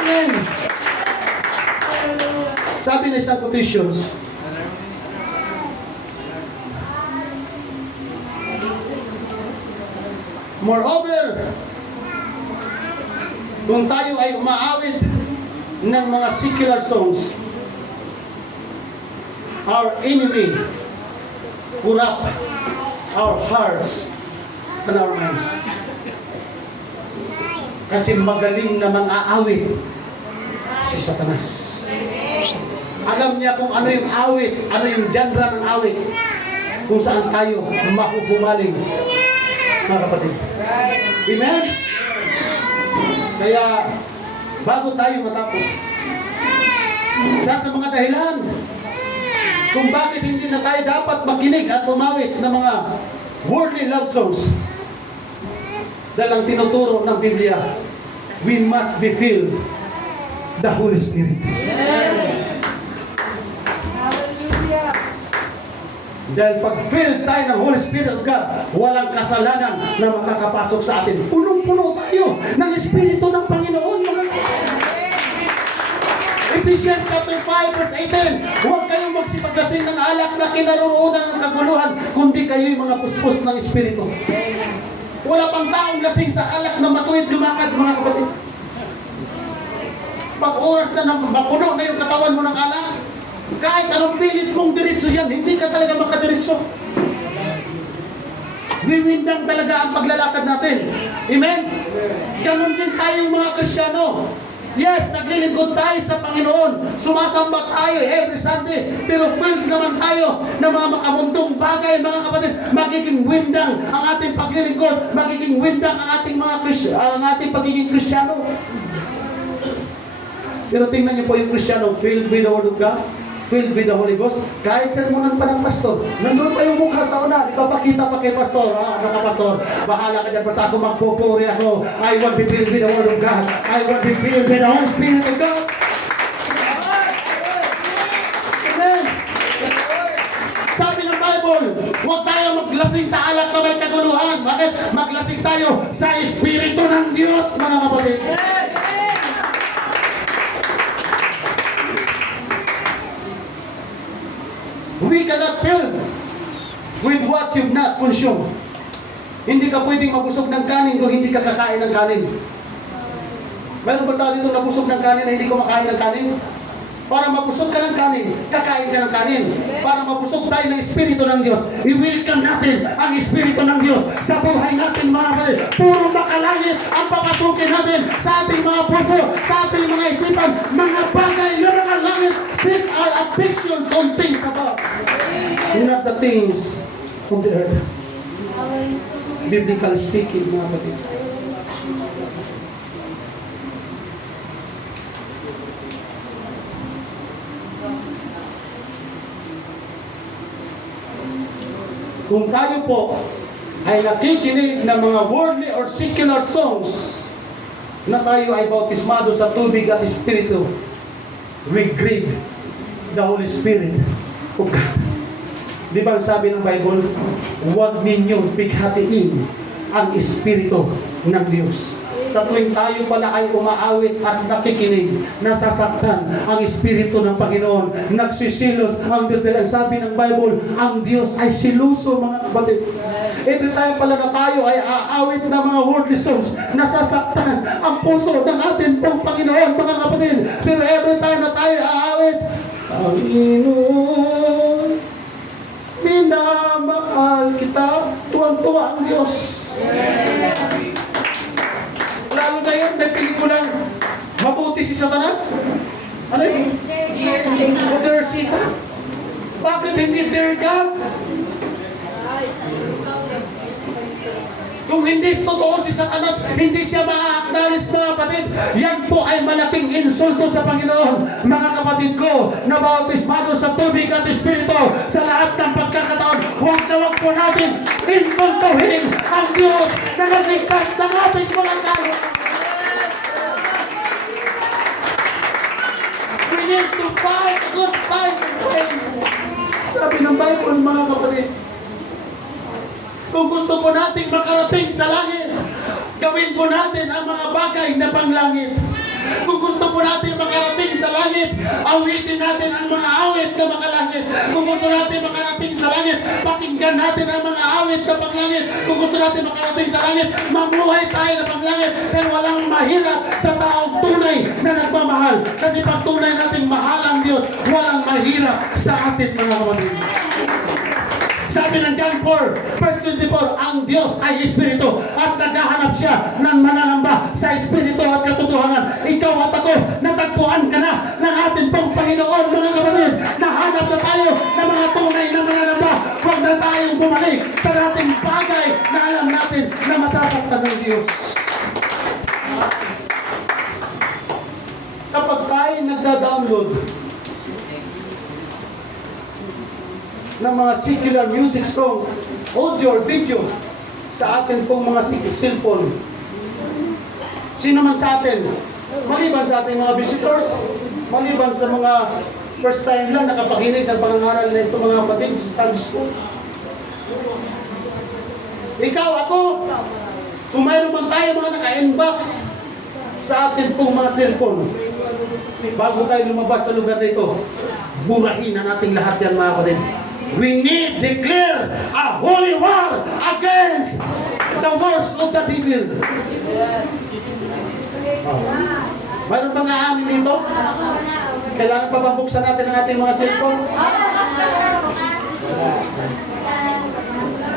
Amen. Sabi na isang quotations, moreover, kung tayo ay umaawit ng mga secular songs, our enemy corrupt our hearts and our minds. Kasi magaling na mang-aawit si Satanas. Alam niya kung ano yung awit, ano yung genre ng awit, kung saan tayo makukumaling, mga kapatid. Amen? Kaya, bago tayo matapos, isa sa mga dahilan kung bakit hindi na tayo dapat makinig at umawit ng mga worldly love songs, dahil ang tinuturo ng Biblia, we must be filled the Holy Spirit. Hallelujah. Dahil pag filled tayo ng Holy Spirit of God, walang kasalanan na makakapasok sa atin. Punong-puno tayo ng Espiritu ng Panginoon, mga Ephesians chapter 5 verse 18, huwag kayong magsipaglasing ng alak na kinaroroonan ng kaguluhan, kundi kayo'y mga puspos ng Espiritu. Wala pang taong lasing sa alak na matuwid lumakad, mga kapatid. Pag oras na mapuno na yung katawan mo ng alak, kahit anong pilit mong diretso yan, hindi ka talaga makadiretso. Wiwindang talaga ang paglalakad natin. Amen? Ganon din tayo mga Kristiyano. Yes, naglilingkod tayo sa Panginoon. Sumasamba tayo every Sunday. Pero filled naman tayo ng mga makamundong bagay, mga kapatid. Magiging windang ang ating paglilingkod. Magiging windang ang ating ang ating pagiging Kristiyano. Pero tingnan niyo po yung Kristiyano, filled with the Word of God, filled with the Holy Ghost. Kahit sermonan pa ng pastor, nandun pa yung mukha sa una, ipapakita pa kay pastor. Pastor, bahala ka dyan, basta ako magpupuri ako. I want to be filled with the Word of God. I want to be filled with the Holy Spirit of God. Amen. Sabi ng Bible, huwag tayo maglasing sa alak na may kaguluhan. Bakit? Maglasing tayo sa Espiritu ng Diyos, mga kapatid. We cannot fill with what you've not consumed. Hindi ka pwedeng mabusog ng kanin kung hindi ka kakain ng kanin. Mayroon ba tayo dito nabusog ng kanin na hindi ko makain ng kanin? Para mabusog ka ng kanin, kakain ka ng kanin. Para mabusog tayo ng Espiritu ng Diyos, i-welcome natin ang Espiritu ng Diyos sa buhay natin, mga kapatid. Puro makalangit ang papasukin natin sa ating mga puso, sa ating mga isipan, mga bagay na nakalangit. Set our affections on things above, not the things on the earth. Biblical speaking, mga kapatid. Kung tayo po ay nakikinig ng mga worldly or secular songs, na tayo ay bautismado sa tubig at Espiritu, we grieve the Holy Spirit of God. Di ba sabi ng Bible, huwag ninyong pighatiin ang Espiritu ng Diyos. Sa tuwing tayo pala ay umaawit at nakikinig, nasasaktan ang Espiritu ng Panginoon, nagsisilos ang Diyos. Ang sabi ng Bible, ang Diyos ay siluso, mga kapatid. Every time pala na tayo ay aawit na mga worldly songs, nasasaktan ang puso ng ating pong Panginoon, mga kapatid. Pero every time na tayo aawit, Panginoon, minamahal kita, tuwang-tuwa ang Diyos. Lalo ngayon, may pelikulang mabuti si Satanas. Ano yun? O Dear Satan. Bakit hindi Dear God? Kung hindi totoo si Satanas, hindi siya ma-acknowledge, mga kapatid. Yan po ay malaking insulto sa Panginoon. Mga kapatid ko, na bautismado sa tubig at Espiritu, sa lahat ng pagkakataon, huwag na huwag po natin insultuhin ang Diyos na nagligtas ng ating mga kaluluwa. We need to fight a good fight. Sabi ng Bible, mga kapatid, kung gusto po nating makarating sa langit, gawin po natin ang mga bagay na panglangit. Kung gusto po natin makarating sa langit, awitin natin ang mga awit na makalangit. Kung gusto natin makarating sa langit, pakinggan natin ang mga awit na panglangit. Kung gusto natin makarating sa langit, mamuhay tayo na panglangit. Dahil walang mahirap sa taong tunay na nagmamahal. Kasi pag tunay natin mahal ang Diyos, walang mahirap sa atin, mga kapatid. Sabi ng John 4, verse 24, ang Diyos ay Espiritu at naghahanap siya ng mananamba sa Espiritu at katotohanan. Ikaw at ako, natagpuan ka na ng ating pong Panginoon, mga kapatid. Nahanap na tayo ng mga tunay na mananamba. Huwag na tayong bumalik sa ating bagay na alam natin na masasaktan ng Diyos. Kapag tayo nagda-download ng mga secular music song, audio or video sa atin pong mga cellphone. Sino man sa atin, maliban sa ating mga visitors, maliban sa mga first time lang nakapakinig ng pangangaral na ito, mga kapatid sa Sunday school. Ikaw, ako, kung mayroon man tayo mga naka-inbox sa atin pong mga cellphone, bago tayo lumabas sa lugar na ito, burahin na natin lahat yan, mga kapatid. We need declare a holy war against the works of the devil. Mayroon bang aamin dito? Kailangan pa ba buksan natin ang ating mga cellphone?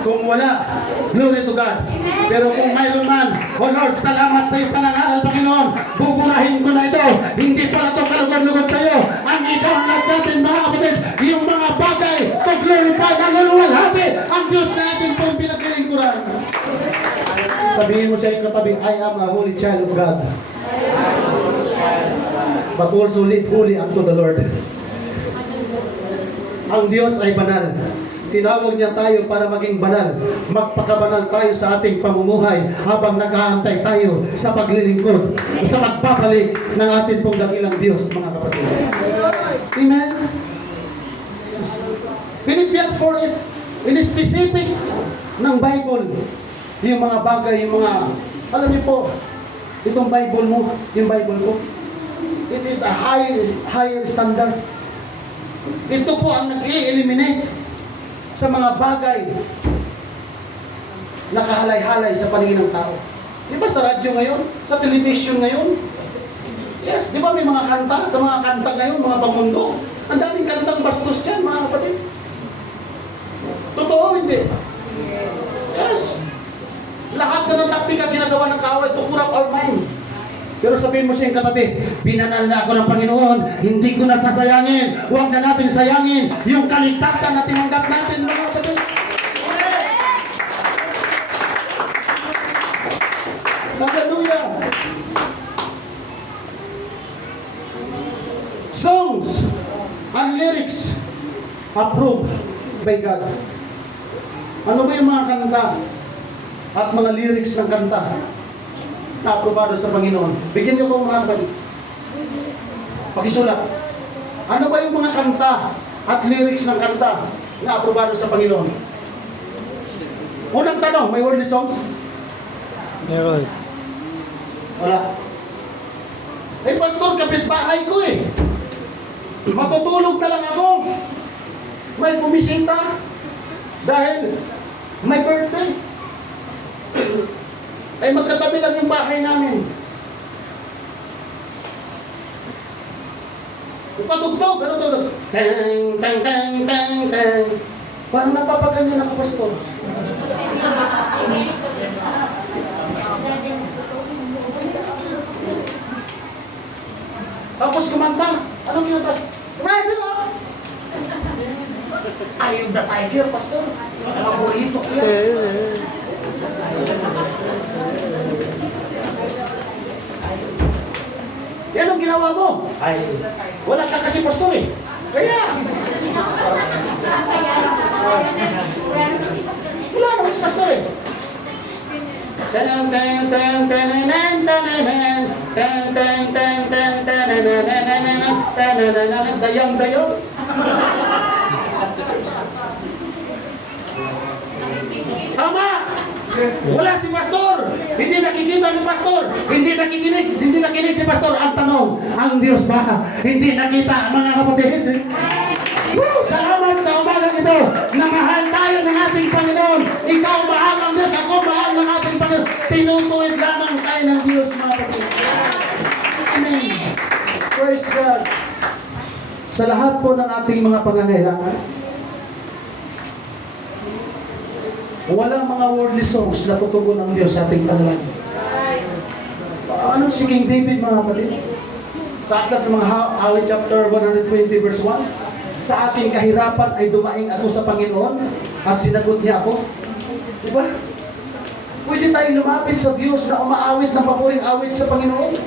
Kung wala, glory to God. Pero kung mayroon man, oh Lord, salamat sa iyong pangangaral, Panginoon. Buburahin ko na ito. Hindi pala ito kalugod-lugod sa iyo. Ang i-download natin, mga kapatid, yung mga bagay to glorify na luluwalhati ang Diyos na ating pong pinagkilingkuran. Sabihin mo sa iyong katabi, I am a holy child of God. But also live holy unto the Lord. Ang Diyos ay banal. Tinawag niya tayo para maging banal. Magpakabanal tayo sa ating pamumuhay habang nag-aantay tayo sa paglilingkod, sa magbabalik ng ating pong dakilang Diyos, mga kapatid. Amen? Philippians 4:8, in specific ng Bible, yung mga bagay, yung mga, alam niyo po, itong Bible mo, yung Bible ko, it is a higher standard. Ito po ang nag-i-eliminate sa mga bagay na kahalay-halay sa paningin ng tao. Di ba sa radyo ngayon? Sa television ngayon? Yes, di ba may mga kanta? Sa mga kanta ngayon, mga pamundo. Ang daming kantang bastos dyan, mga kapatid. Totoo, hindi? Yes. Lahat na ng taktika ginagawa ng kaaway to corrupt our mind. Pero sabihin mo sa iyong katabi, binanal na ako ng Panginoon, hindi ko na sasayangin. Huwag na natin sayangin yung kaligtasan na tinanggap natin, mga kapatid. Hallelujah! Songs and lyrics approved by God. Ano ba yung mga kanta at mga lyrics ng kanta? na aprobado sa Panginoon. Bigyan niyo ko mga kapatid. Pakisulat. Ano ba yung mga kanta at lyrics ng kanta na aprobado sa Panginoon? Unang tanong, may worldly songs? Meron. Wala. Eh, pastor, kapitbahay ko eh. Matutulog na lang ako. May bumisita dahil may birthday. Ay magkatabi lang yung bahay namin. Patugtog, ano to? Tang, tang, tang, tang, tang. Parang napapaganyan ako, pastor. Tapos kumanta. Anong kinanta? Rise it up! Eye of the Tiger, pastor. Paborito ko yan. Yan ang ginawa mo. Ay, wala ka kasi pastor eh. Kaya, wala naman si pastor eh. Tan tan tan tananan tananan tan tan tan tan tanananan tanananan dayang-dayang. Tama! Wala si pastor! Hindi nakikita ni pastor! Hindi nakikinig ni pastor! Ang tanong, ang Diyos ba? Hindi nakita, mga kapatid! Woo! Salamat sa umagang ito na mahal tayo ng ating Panginoon! Ikaw mahal ng Diyos, ako mahal ng ating Panginoon! Tinutuwid lamang tayo ng Diyos, mga kapatid! Amen! Praise God! Sa lahat po ng ating mga pangangailangan, walang mga worldly songs na tutugon ang Diyos sa ating panalangin. Ano si King David, mga kapatid? Sa aklat ng mga awit chapter 120 verse 1, sa aking kahirapan ay dumaing ako sa Panginoon at sinagot niya ako. Diba? Pwede tayong lumapit sa Diyos na umaawit ng papuring awit sa Panginoon.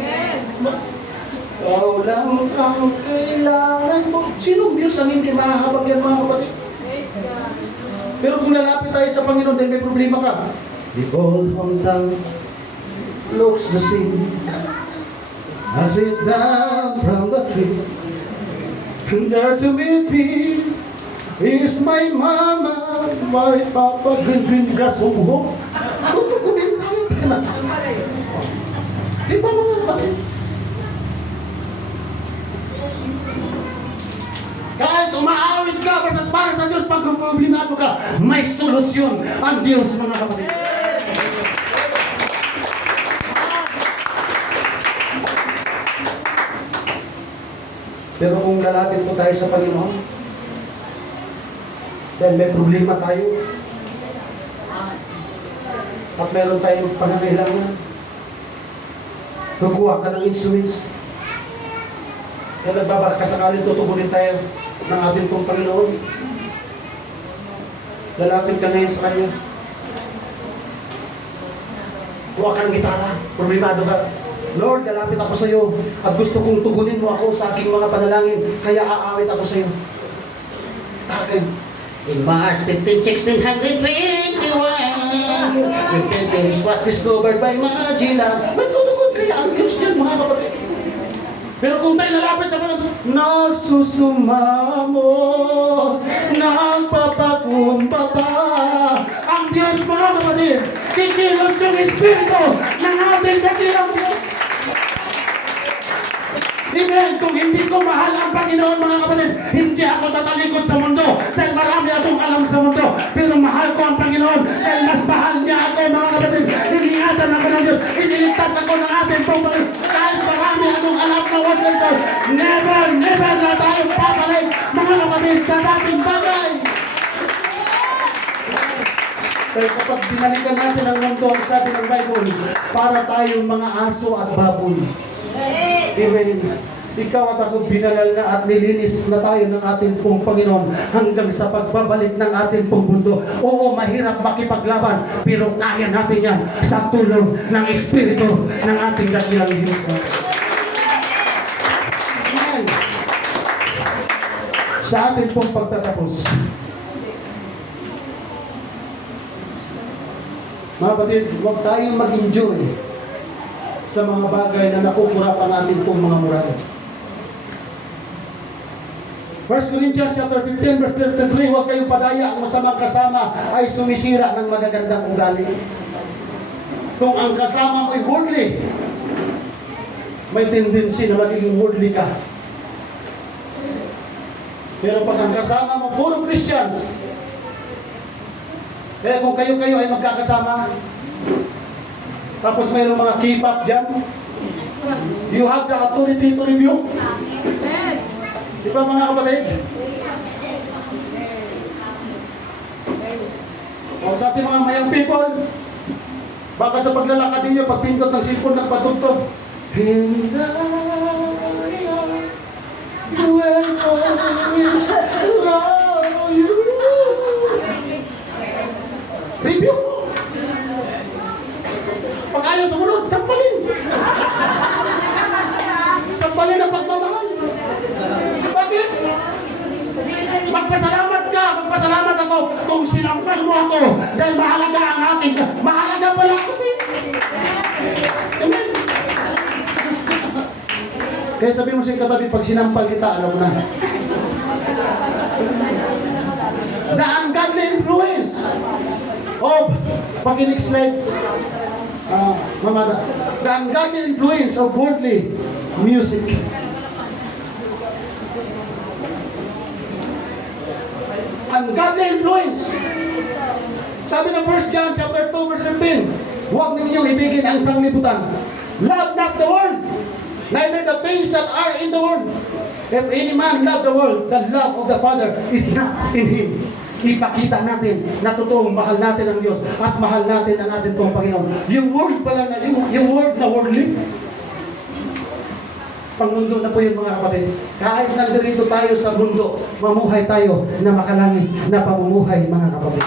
Ikaw lang ang kailangan mo. Sinong Diyos ang hindi mahahabag yan, mga kapatid? Pero kung lalapit tayo sa Panginoon dahil may problema ka, the old hometown looks the same as it down from the tree. And there to meet me is my mama, my papa, green grass of hope. Tutugunin tayo. Di ba mga kapatid? Kahit umaawit ka para sa Diyos, pag problemado ka, may solusyon ang Diyos, mga kapatid. Pero kung lalapit po tayo sa Panginoon, dahil may problema tayo, at meron tayong pangangailangan, kukuha ka ng instruments, kaya nagbabaka sakaling tutugunin tayo ng ating pong Panginoon. Lalapit ka ngayon sa Kanya. Kuha ka ng gitara, problemado ka. Lord, lalapit ako sa iyo at gusto kong tugunin mo ako sa aking mga panalangin, kaya aawit ako sa iyo. Taragin. In March 15, 1621, the Philippines was discovered by Magellan. Magtutugon kaya ang Diyos niyan, mga kapatid. Pero kung tayo lalapit sa Panginoon, nagsusumamo, nagpapakumbaba, ang Diyos, mga kapatid, kikilos yung Espiritu ng ating dakilang Diyos. Amen. Kung hindi ko mahal ang Panginoon, mga kapatid, hindi ako tatalikod sa mundo dahil marami akong alam sa mundo. Pero mahal ko ang Panginoon dahil mas mahal niya ako, mga kapatid. Iniingatan ako ng Diyos. Iniligtas ako ng ating pong Panginoon. Kahit marami akong alam na word ng Diyos, never na tayo papalik, mga kapatid, sa dating bagay. Kaya kapag binalikan natin ang mundo, ang sabi ng Bible, para tayong mga aso at baboy. Amen. Ikaw at ako binalal na at nilinis na tayo ng ating pong Panginoon hanggang sa pagbabalik ng ating pong mundo. Oo, mahirap makipaglaban, pero kaya natin yan sa tulong ng Espiritu ng ating dakilang Diyos. Amen. Sa ating pong pagtatapos, mga kapatid, huwag tayong mag-enjoy sa mga bagay na napupurap ang ating pong mga moral. 1 Corinthians chapter 15 verse 33, huwag kayong padaya, ang masamang kasama ay sumisira ng magagandang ugali. Kung ang kasama mo'y worldly, may tendency na magiging worldly ka. Pero pag ang kasama mo puro Christians, kaya kung kayo-kayo ay magkakasama, tapos mayroong mga K-pop dyan, you have the authority to review. Di ba mga kapatid? O sa ating mga mayang people, baka sa paglalakad ninyo, pag pindot ng cellphone, nagpatugtog. And I will always love you. Review mo. Pag ayaw sumunod, sampalin. Sampalin ang pagmamahal. Bakit? Magpasalamat ka, magpasalamat ako kung sinampal mo ako dahil mahalaga ang ating, mahalaga pala ako sa'yo. Amen. Kaya sabi mo sa katabi, pag sinampal kita, alam mo na. The ungodly influence of, pag-next slide, mamada, the ungodly influence of worldly music. Ungodly influence. Sabi ng 1 John chapter 2 verse 15, huwag ninyong ibigin ang sanglibutan. Love not the world, neither the things that are in the world. If any man love the world, the love of the Father is not in him. Ipakita natin na totoong mahal natin ang Diyos at mahal natin ang ating pong Panginoon. Yung word pala na, yung word na worldly, pangmundo na po yun mga kapatid. Kahit nandito tayo sa mundo, mamuhay tayo na makalangit na pamumuhay mga kapatid.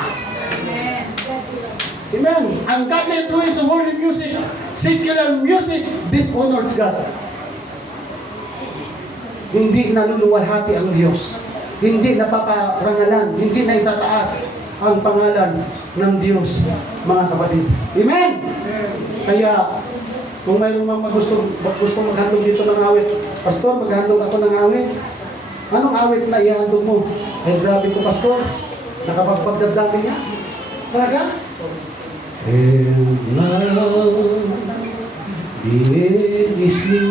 Amen. Ang godly influence of worldly music, secular music, dishonors God. Hindi naluluwalhati ang Diyos. Hindi napaparangalan, hindi na itataas ang pangalan ng Diyos, mga kapatid. Amen. Kaya, kung mayroong mga gusto maghandog dito ng awit, Pastor, maghandog ako ng awit. Anong awit na ihandog mo? Ay, grabe ko, Pastor. Nakapagpagdadami niya. Talaga? And love is me.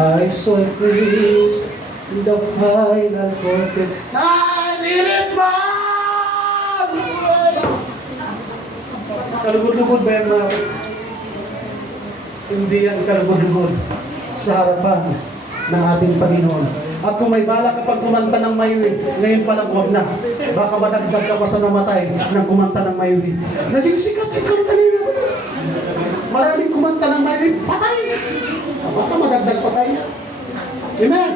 I saw a priest in the final curtain. I did it, man! Kalugod-lugod ba yan na? Hindi yan kalugod-lugod sa harapan ng ating Panginoon. At kung may bala kapag kumanta ng mayuri, ngayon pa lang huwag na. Baka madagdag ka pa sa namatay ng kumanta ng mayuri. Naging sikat si kanta nila. Maraming kumanta ng mayuri, patay! Baka madagdag patay. Amen!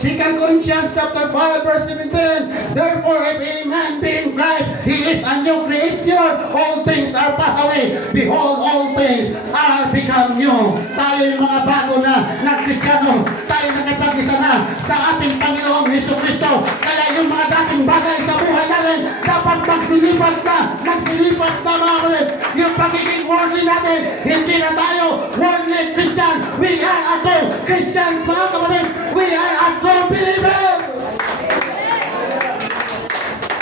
2 Corinthians chapter 5 verse 17, therefore if any man be in Christ, he is a new creature. All things are passed away. Behold, all things are become new. Tayo yung mga bago na Kristiyano. Tayo nakipag-isa na sa ating Panginoong Jesucristo. Kaya yung mga dating bagay sa buhay natin, dapat magsilipat na. Nagsilipat na mga kapatid. Yung pagiging worldly natin, hindi na tayo worldly Christian. We are a true Christians mga kapatid. We are a true believers.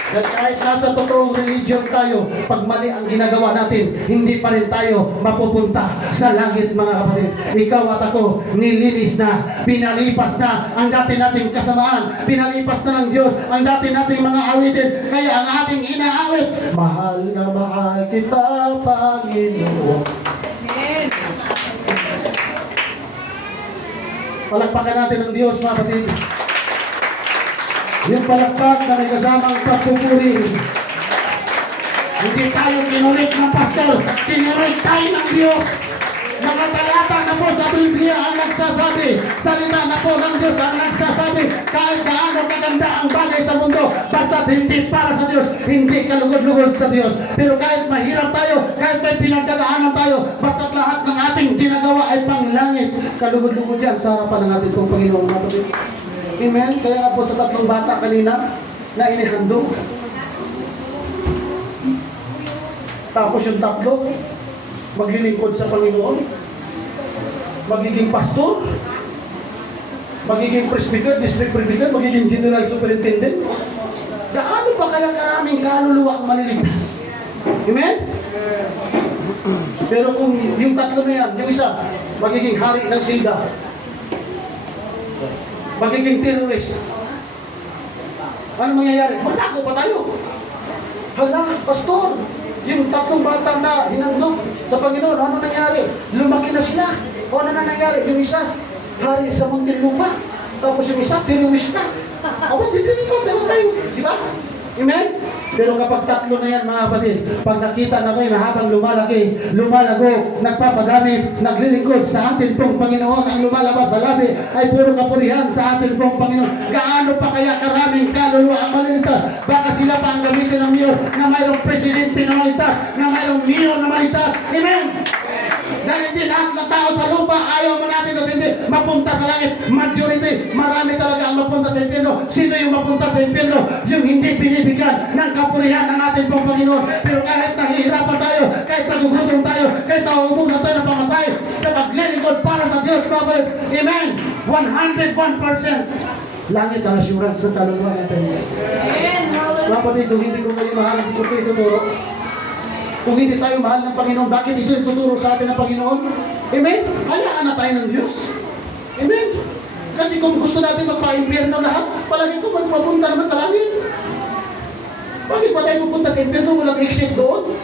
At kahit nasa totoong religion tayo, pag mali ang ginagawa natin, hindi pa rin tayo mapupunta sa langit mga kapatid. Ikaw at ako, nilinis na, pinalipas na ang dati nating kasamaan, pinalipas na ng Diyos ang dati nating mga awitin. Kaya ang ating inaawit, mahal na mahal kita, Panginoon. Palakpakan natin ang Diyos mga kapatid. Yung palakpak na may kasamang pagpupuri. Hindi tayo kinulit ng pastor, kinulit tayo ng Diyos. Mga talata na po sa Biblia ang nagsasabi, salita na po ng Diyos ang nagsasabi, kahit gaano kaganda ang bagay sa mundo, basta hindi para sa Diyos, hindi kalugod-lugod sa Diyos. Pero kahit mahirap tayo, kahit may pinagdadaanan tayo, basta lahat ng ating ginagawa ay panglangit, kalugod-lugod yan sa harapan ng ating pong Panginoon. Amen? Kaya nga po sa tatlong bata kanina na inihandog. Tapos yung tatlo, maglilingkod sa Panginoon, magiging pastor, magiging presbyter, district presbyter, magiging general superintendent. Gaano pa kaya karaming kaluluwa ang maliligtas? Amen? Pero kung yung tatlo na yan, yung isa, magiging hari ng silda, magiging terrorist, ano mangyayari? Magtago pa tayo. Hala, pastor, yung tatlong bata na hinandog sa Panginoon, ano nangyari? Lumaki na sila. O ano na nangyari? Yung isa, hari sa Muntinlupa. Tapos yung isa, terrorista. Awat, dito naman tayo. Di ba? Amen? Pero kapag tatlo na yan, mga kapatid, pag nakita natin na habang lumalaki, lumalago, nagpapagamit, naglilingkod sa atin pong Panginoon, ang lumalabas sa labi ay puro kapurihan sa atin pong Panginoon. Gaano pa kaya karaming kaluluwa ang maliligtas? Baka sila pa ang gamitin ng mayor na mayroong presidente na maligtas, na mayroong mayor na maligtas. Amen? Dahil hindi lahat ng tao sa lupa, ayaw mo natin at hindi mapunta sa langit. Majority, marami talaga ang mapunta sa impyerno. Sino yung mapunta sa impyerno? Yung hindi binibigyan ng kapurihan ng ating pong Panginoon. Pero kahit nahihirapan tayo, kahit nagugutom tayo, kahit nauubusan tayo ng pamasahe, sa paglilingkod para sa Diyos, kapatid. Amen! 101%. Langit ang assurance sa kaluluwa natin. Amen. Hallelujah. Kapatid, kung hindi ko kayo mahal, hindi ko kayo tuturo. Kung hindi tayo mahal ng Panginoon, bakit ito yung tuturo sa atin ng Panginoon? Amen? Hayaan na tayo ng Diyos. Amen? Kasi kung gusto natin magpa-impyerno lahat, palagi ko magpapunta naman sa langit. Bakit pa tayo pupunta sa impyerno? Walang exit doon.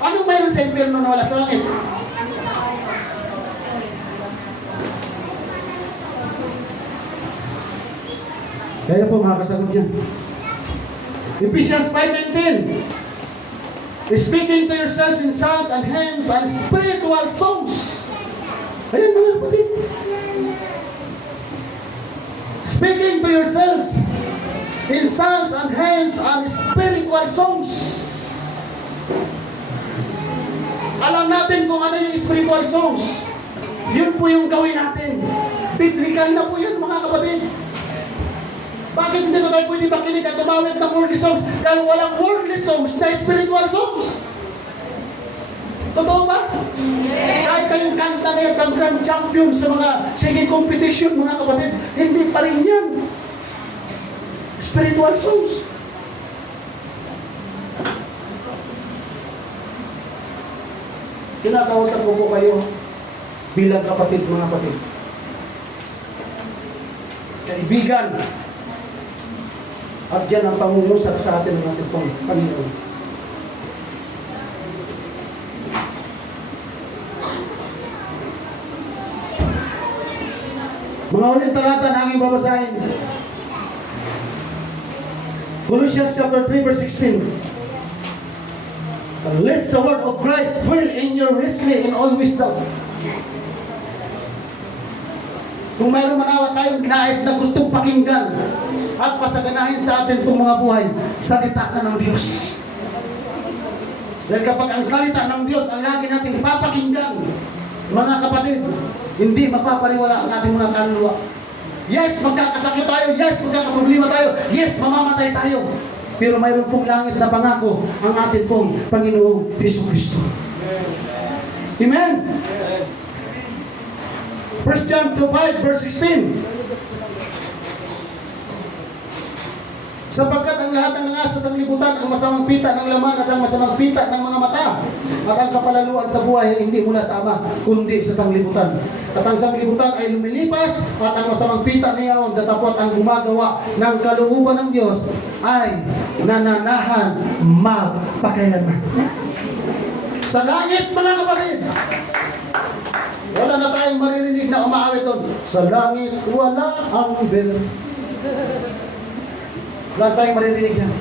Anong mayroon sa impyerno na wala sa langit? Kaya po makakasagot yan. Ephesians 5:19. Speaking to yourselves in psalms and hymns and spiritual songs. Ayan mga kapatid. Speaking to yourselves in psalms and hymns and spiritual songs. Alam natin kung ano yung spiritual songs. Yun po yung gawin natin. Biblikal na po yan mga kapatid. Bakit hindi na tayo pwede makinig at tumawid ng worldly songs? Dahil walang worldly songs na spiritual songs. Totoo ba? Yeah. Kahit kayong kanta na yan, pang grand champion sa mga singing competition, mga kapatid, hindi pa rin yan. Spiritual songs. Kinakausap ko po kayo bilang kapatid, mga kapatid. Kaibigan. At yan ang pangungusap sa atin ng ating Panginoon. Mga ulit talata na aming babasahin. Colossians chapter 3 verse 16. And let the word of Christ dwell in you richly in all wisdom. Kung mayroon manawa tayong nais na gustong pakinggan at pasaganahin sa atin pong mga buhay, salita ka ng Diyos. Dahil kapag ang salita ng Diyos ang lagi nating papakinggan, mga kapatid, hindi mapapariwala ang ating mga kaluluwa. Yes, magkakasakit tayo. Yes, magkakaproblema tayo. Yes, mamamatay tayo. Pero mayroon pong langit na pangako ang ating pong Panginoong Jesucristo. Amen? 1 John 2:5 verse 16. Sapagkat ang lahat ng nangasa sa sanglibutan, ang masamang pita ng laman at ang masamang pita ng mga mata at ang kapalaluan sa buhay ay hindi mula sa Ama, kundi sa sanglibutan. At ang sanglibutan ay lumilipas at ang masamang pita niyaon datapot ang gumagawa ng kalooban ng Diyos ay nananahan magpakailanman. Sa langit, mga kapatid, wala na tayong maririnig na umaawit doon. Sa langit, wala ang bell. Wala tayong maririnig yan.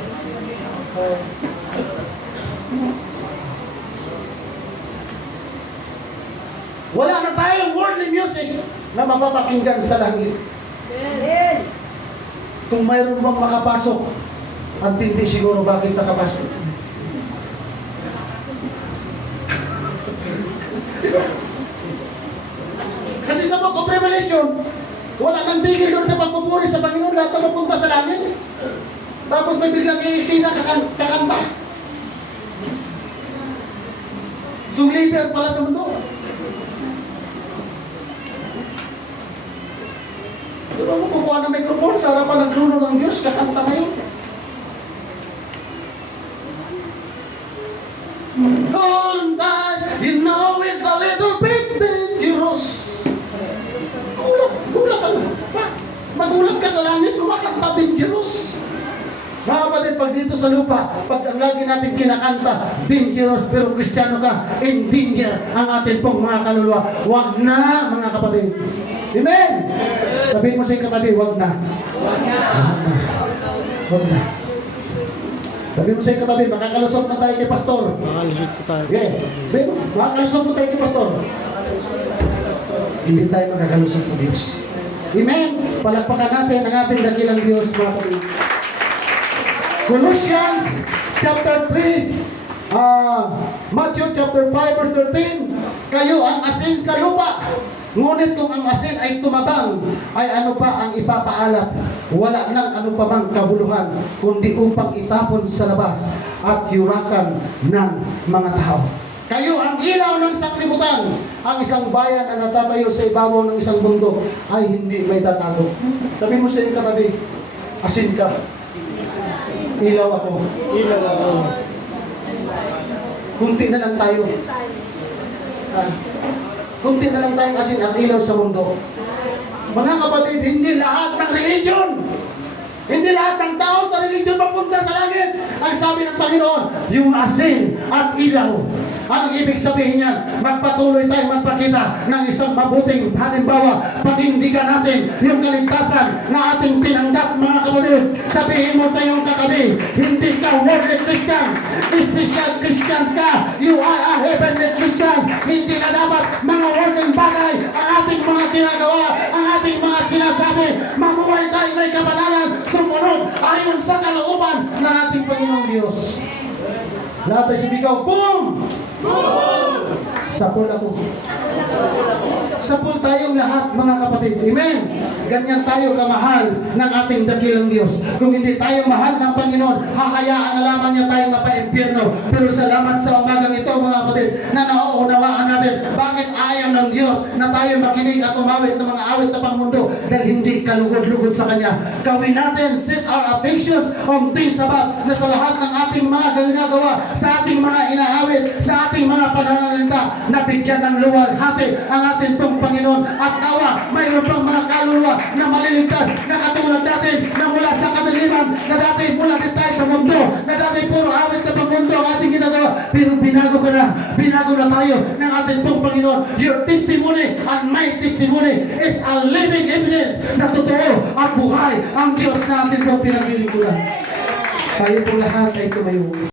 Wala na tayong worldly music na mapapakinggan sa langit. Kung mayroon bang makapasok, ang tindi siguro bakit nakapasok. Kasi sa Book of Revelation, wala nang tigil doon sa pagpupuri sa Panginoon, lahat na mapunta sa langit. Tapos may biglang iiksina kakanta. So leader pala sa mundo. Diba mo kukuha ng microphone sa harapan ng trono ng Diyos, kakanta ngayon. Hold on, you know it's a little bit dangerous. Gulat ka na. Magulat ka sa langit, kumakanta dangerous. Mga kapatid, pag dito sa lupa, pag ang lagi natin kinakanta, dangerous, pero Kristiyano ka, in danger ang atin pong mga kaluluwa. Wag na, mga kapatid. Amen! Sabihin mo sa iyong katabi, wag na. Wag na. Sabihin mo sa iyong katabi, makakalusot na tayo kay Pastor. Makalusot po tayo. Okay. Makakalusot na tayo kay Pastor. Hindi tayo makakalusot sa Diyos. Amen! Palakpakan natin ang ating dakilang Diyos, mga kapatid. Colossians chapter 3, Matthew chapter 5 verse 13, kayo ang asin sa lupa. Ngunit kung ang asin ay tumabang, ay ano pa ang ipapaalat? Wala nang ano pa mang kabuluhan, kundi upang itapon sa labas at yurakan ng mga tao. Kayo ang ilaw ng sanglibutan. Ang isang bayan na natatayo sa ibabaw ng isang bundok ay hindi may tatago. Sabi mo sa iyong katabi, asin ka. Ilaw ako. Ilaw ako. Kunti na lang tayo. Kunti na lang tayong asin at ilaw sa mundo. Mga kapatid, hindi lahat ng religion, hindi lahat ng tao sa religion mapunta sa langit. Ang sabi ng Panginoon, yung asin at ilaw. Anong ibig sabihin niyan? Magpatuloy tayong magpakita ng isang mabuting halimbawa. Panindigan natin yung kaligtasan na ating tinanggap, mga kapatid. Sabihin mo sa iyong katabi, hindi ka worldly Christian. Special Christians ka. You are a heavenly Christian. Hindi na dapat mga worldly bagay ang ating mga ginagawa, ang ating mga sinasabi. Mamuhay tayo may kabanalan, sumunod ayon sa kalooban ng ating Panginoong Diyos. Lahat ay sumigaw, boom! Boom! Sapul ako. Sapul tayong lahat, mga kapatid. Amen? Ganyan tayo kamahal ng ating dakilang Diyos. Kung hindi tayo mahal ng Panginoon, hahayaan na lamang niya tayong mapa-impyerno. Pero salamat sa umagang ito, mga kapatid, na nauunawaan natin bakit ayaw ng Diyos na tayo makinig at umawit ng mga awit na pangmundo dahil hindi kalugod-lugod sa Kanya. Gawin natin, set our affections on things above, na sa lahat ng ating mga ginagawa, sa ating mga inaawit, sa ating mga pananalita, na bigyan ng luwalhati ang ating pong Panginoon. At nawa, mayroon pang mga kaluluwa na maliligtas na katulad natin na mula sa kadiliman, na dati mula din tayo sa mundo, na dati puro awit na pangmundo ang ating ginagawa, pero binago ka na, binago na tayo ng ating pong Panginoon. Your testimony and my testimony is a living evidence na totoo at buhay ang Diyos na ating pong pinaglilingkuran. Tayo po lahat ay tumayo.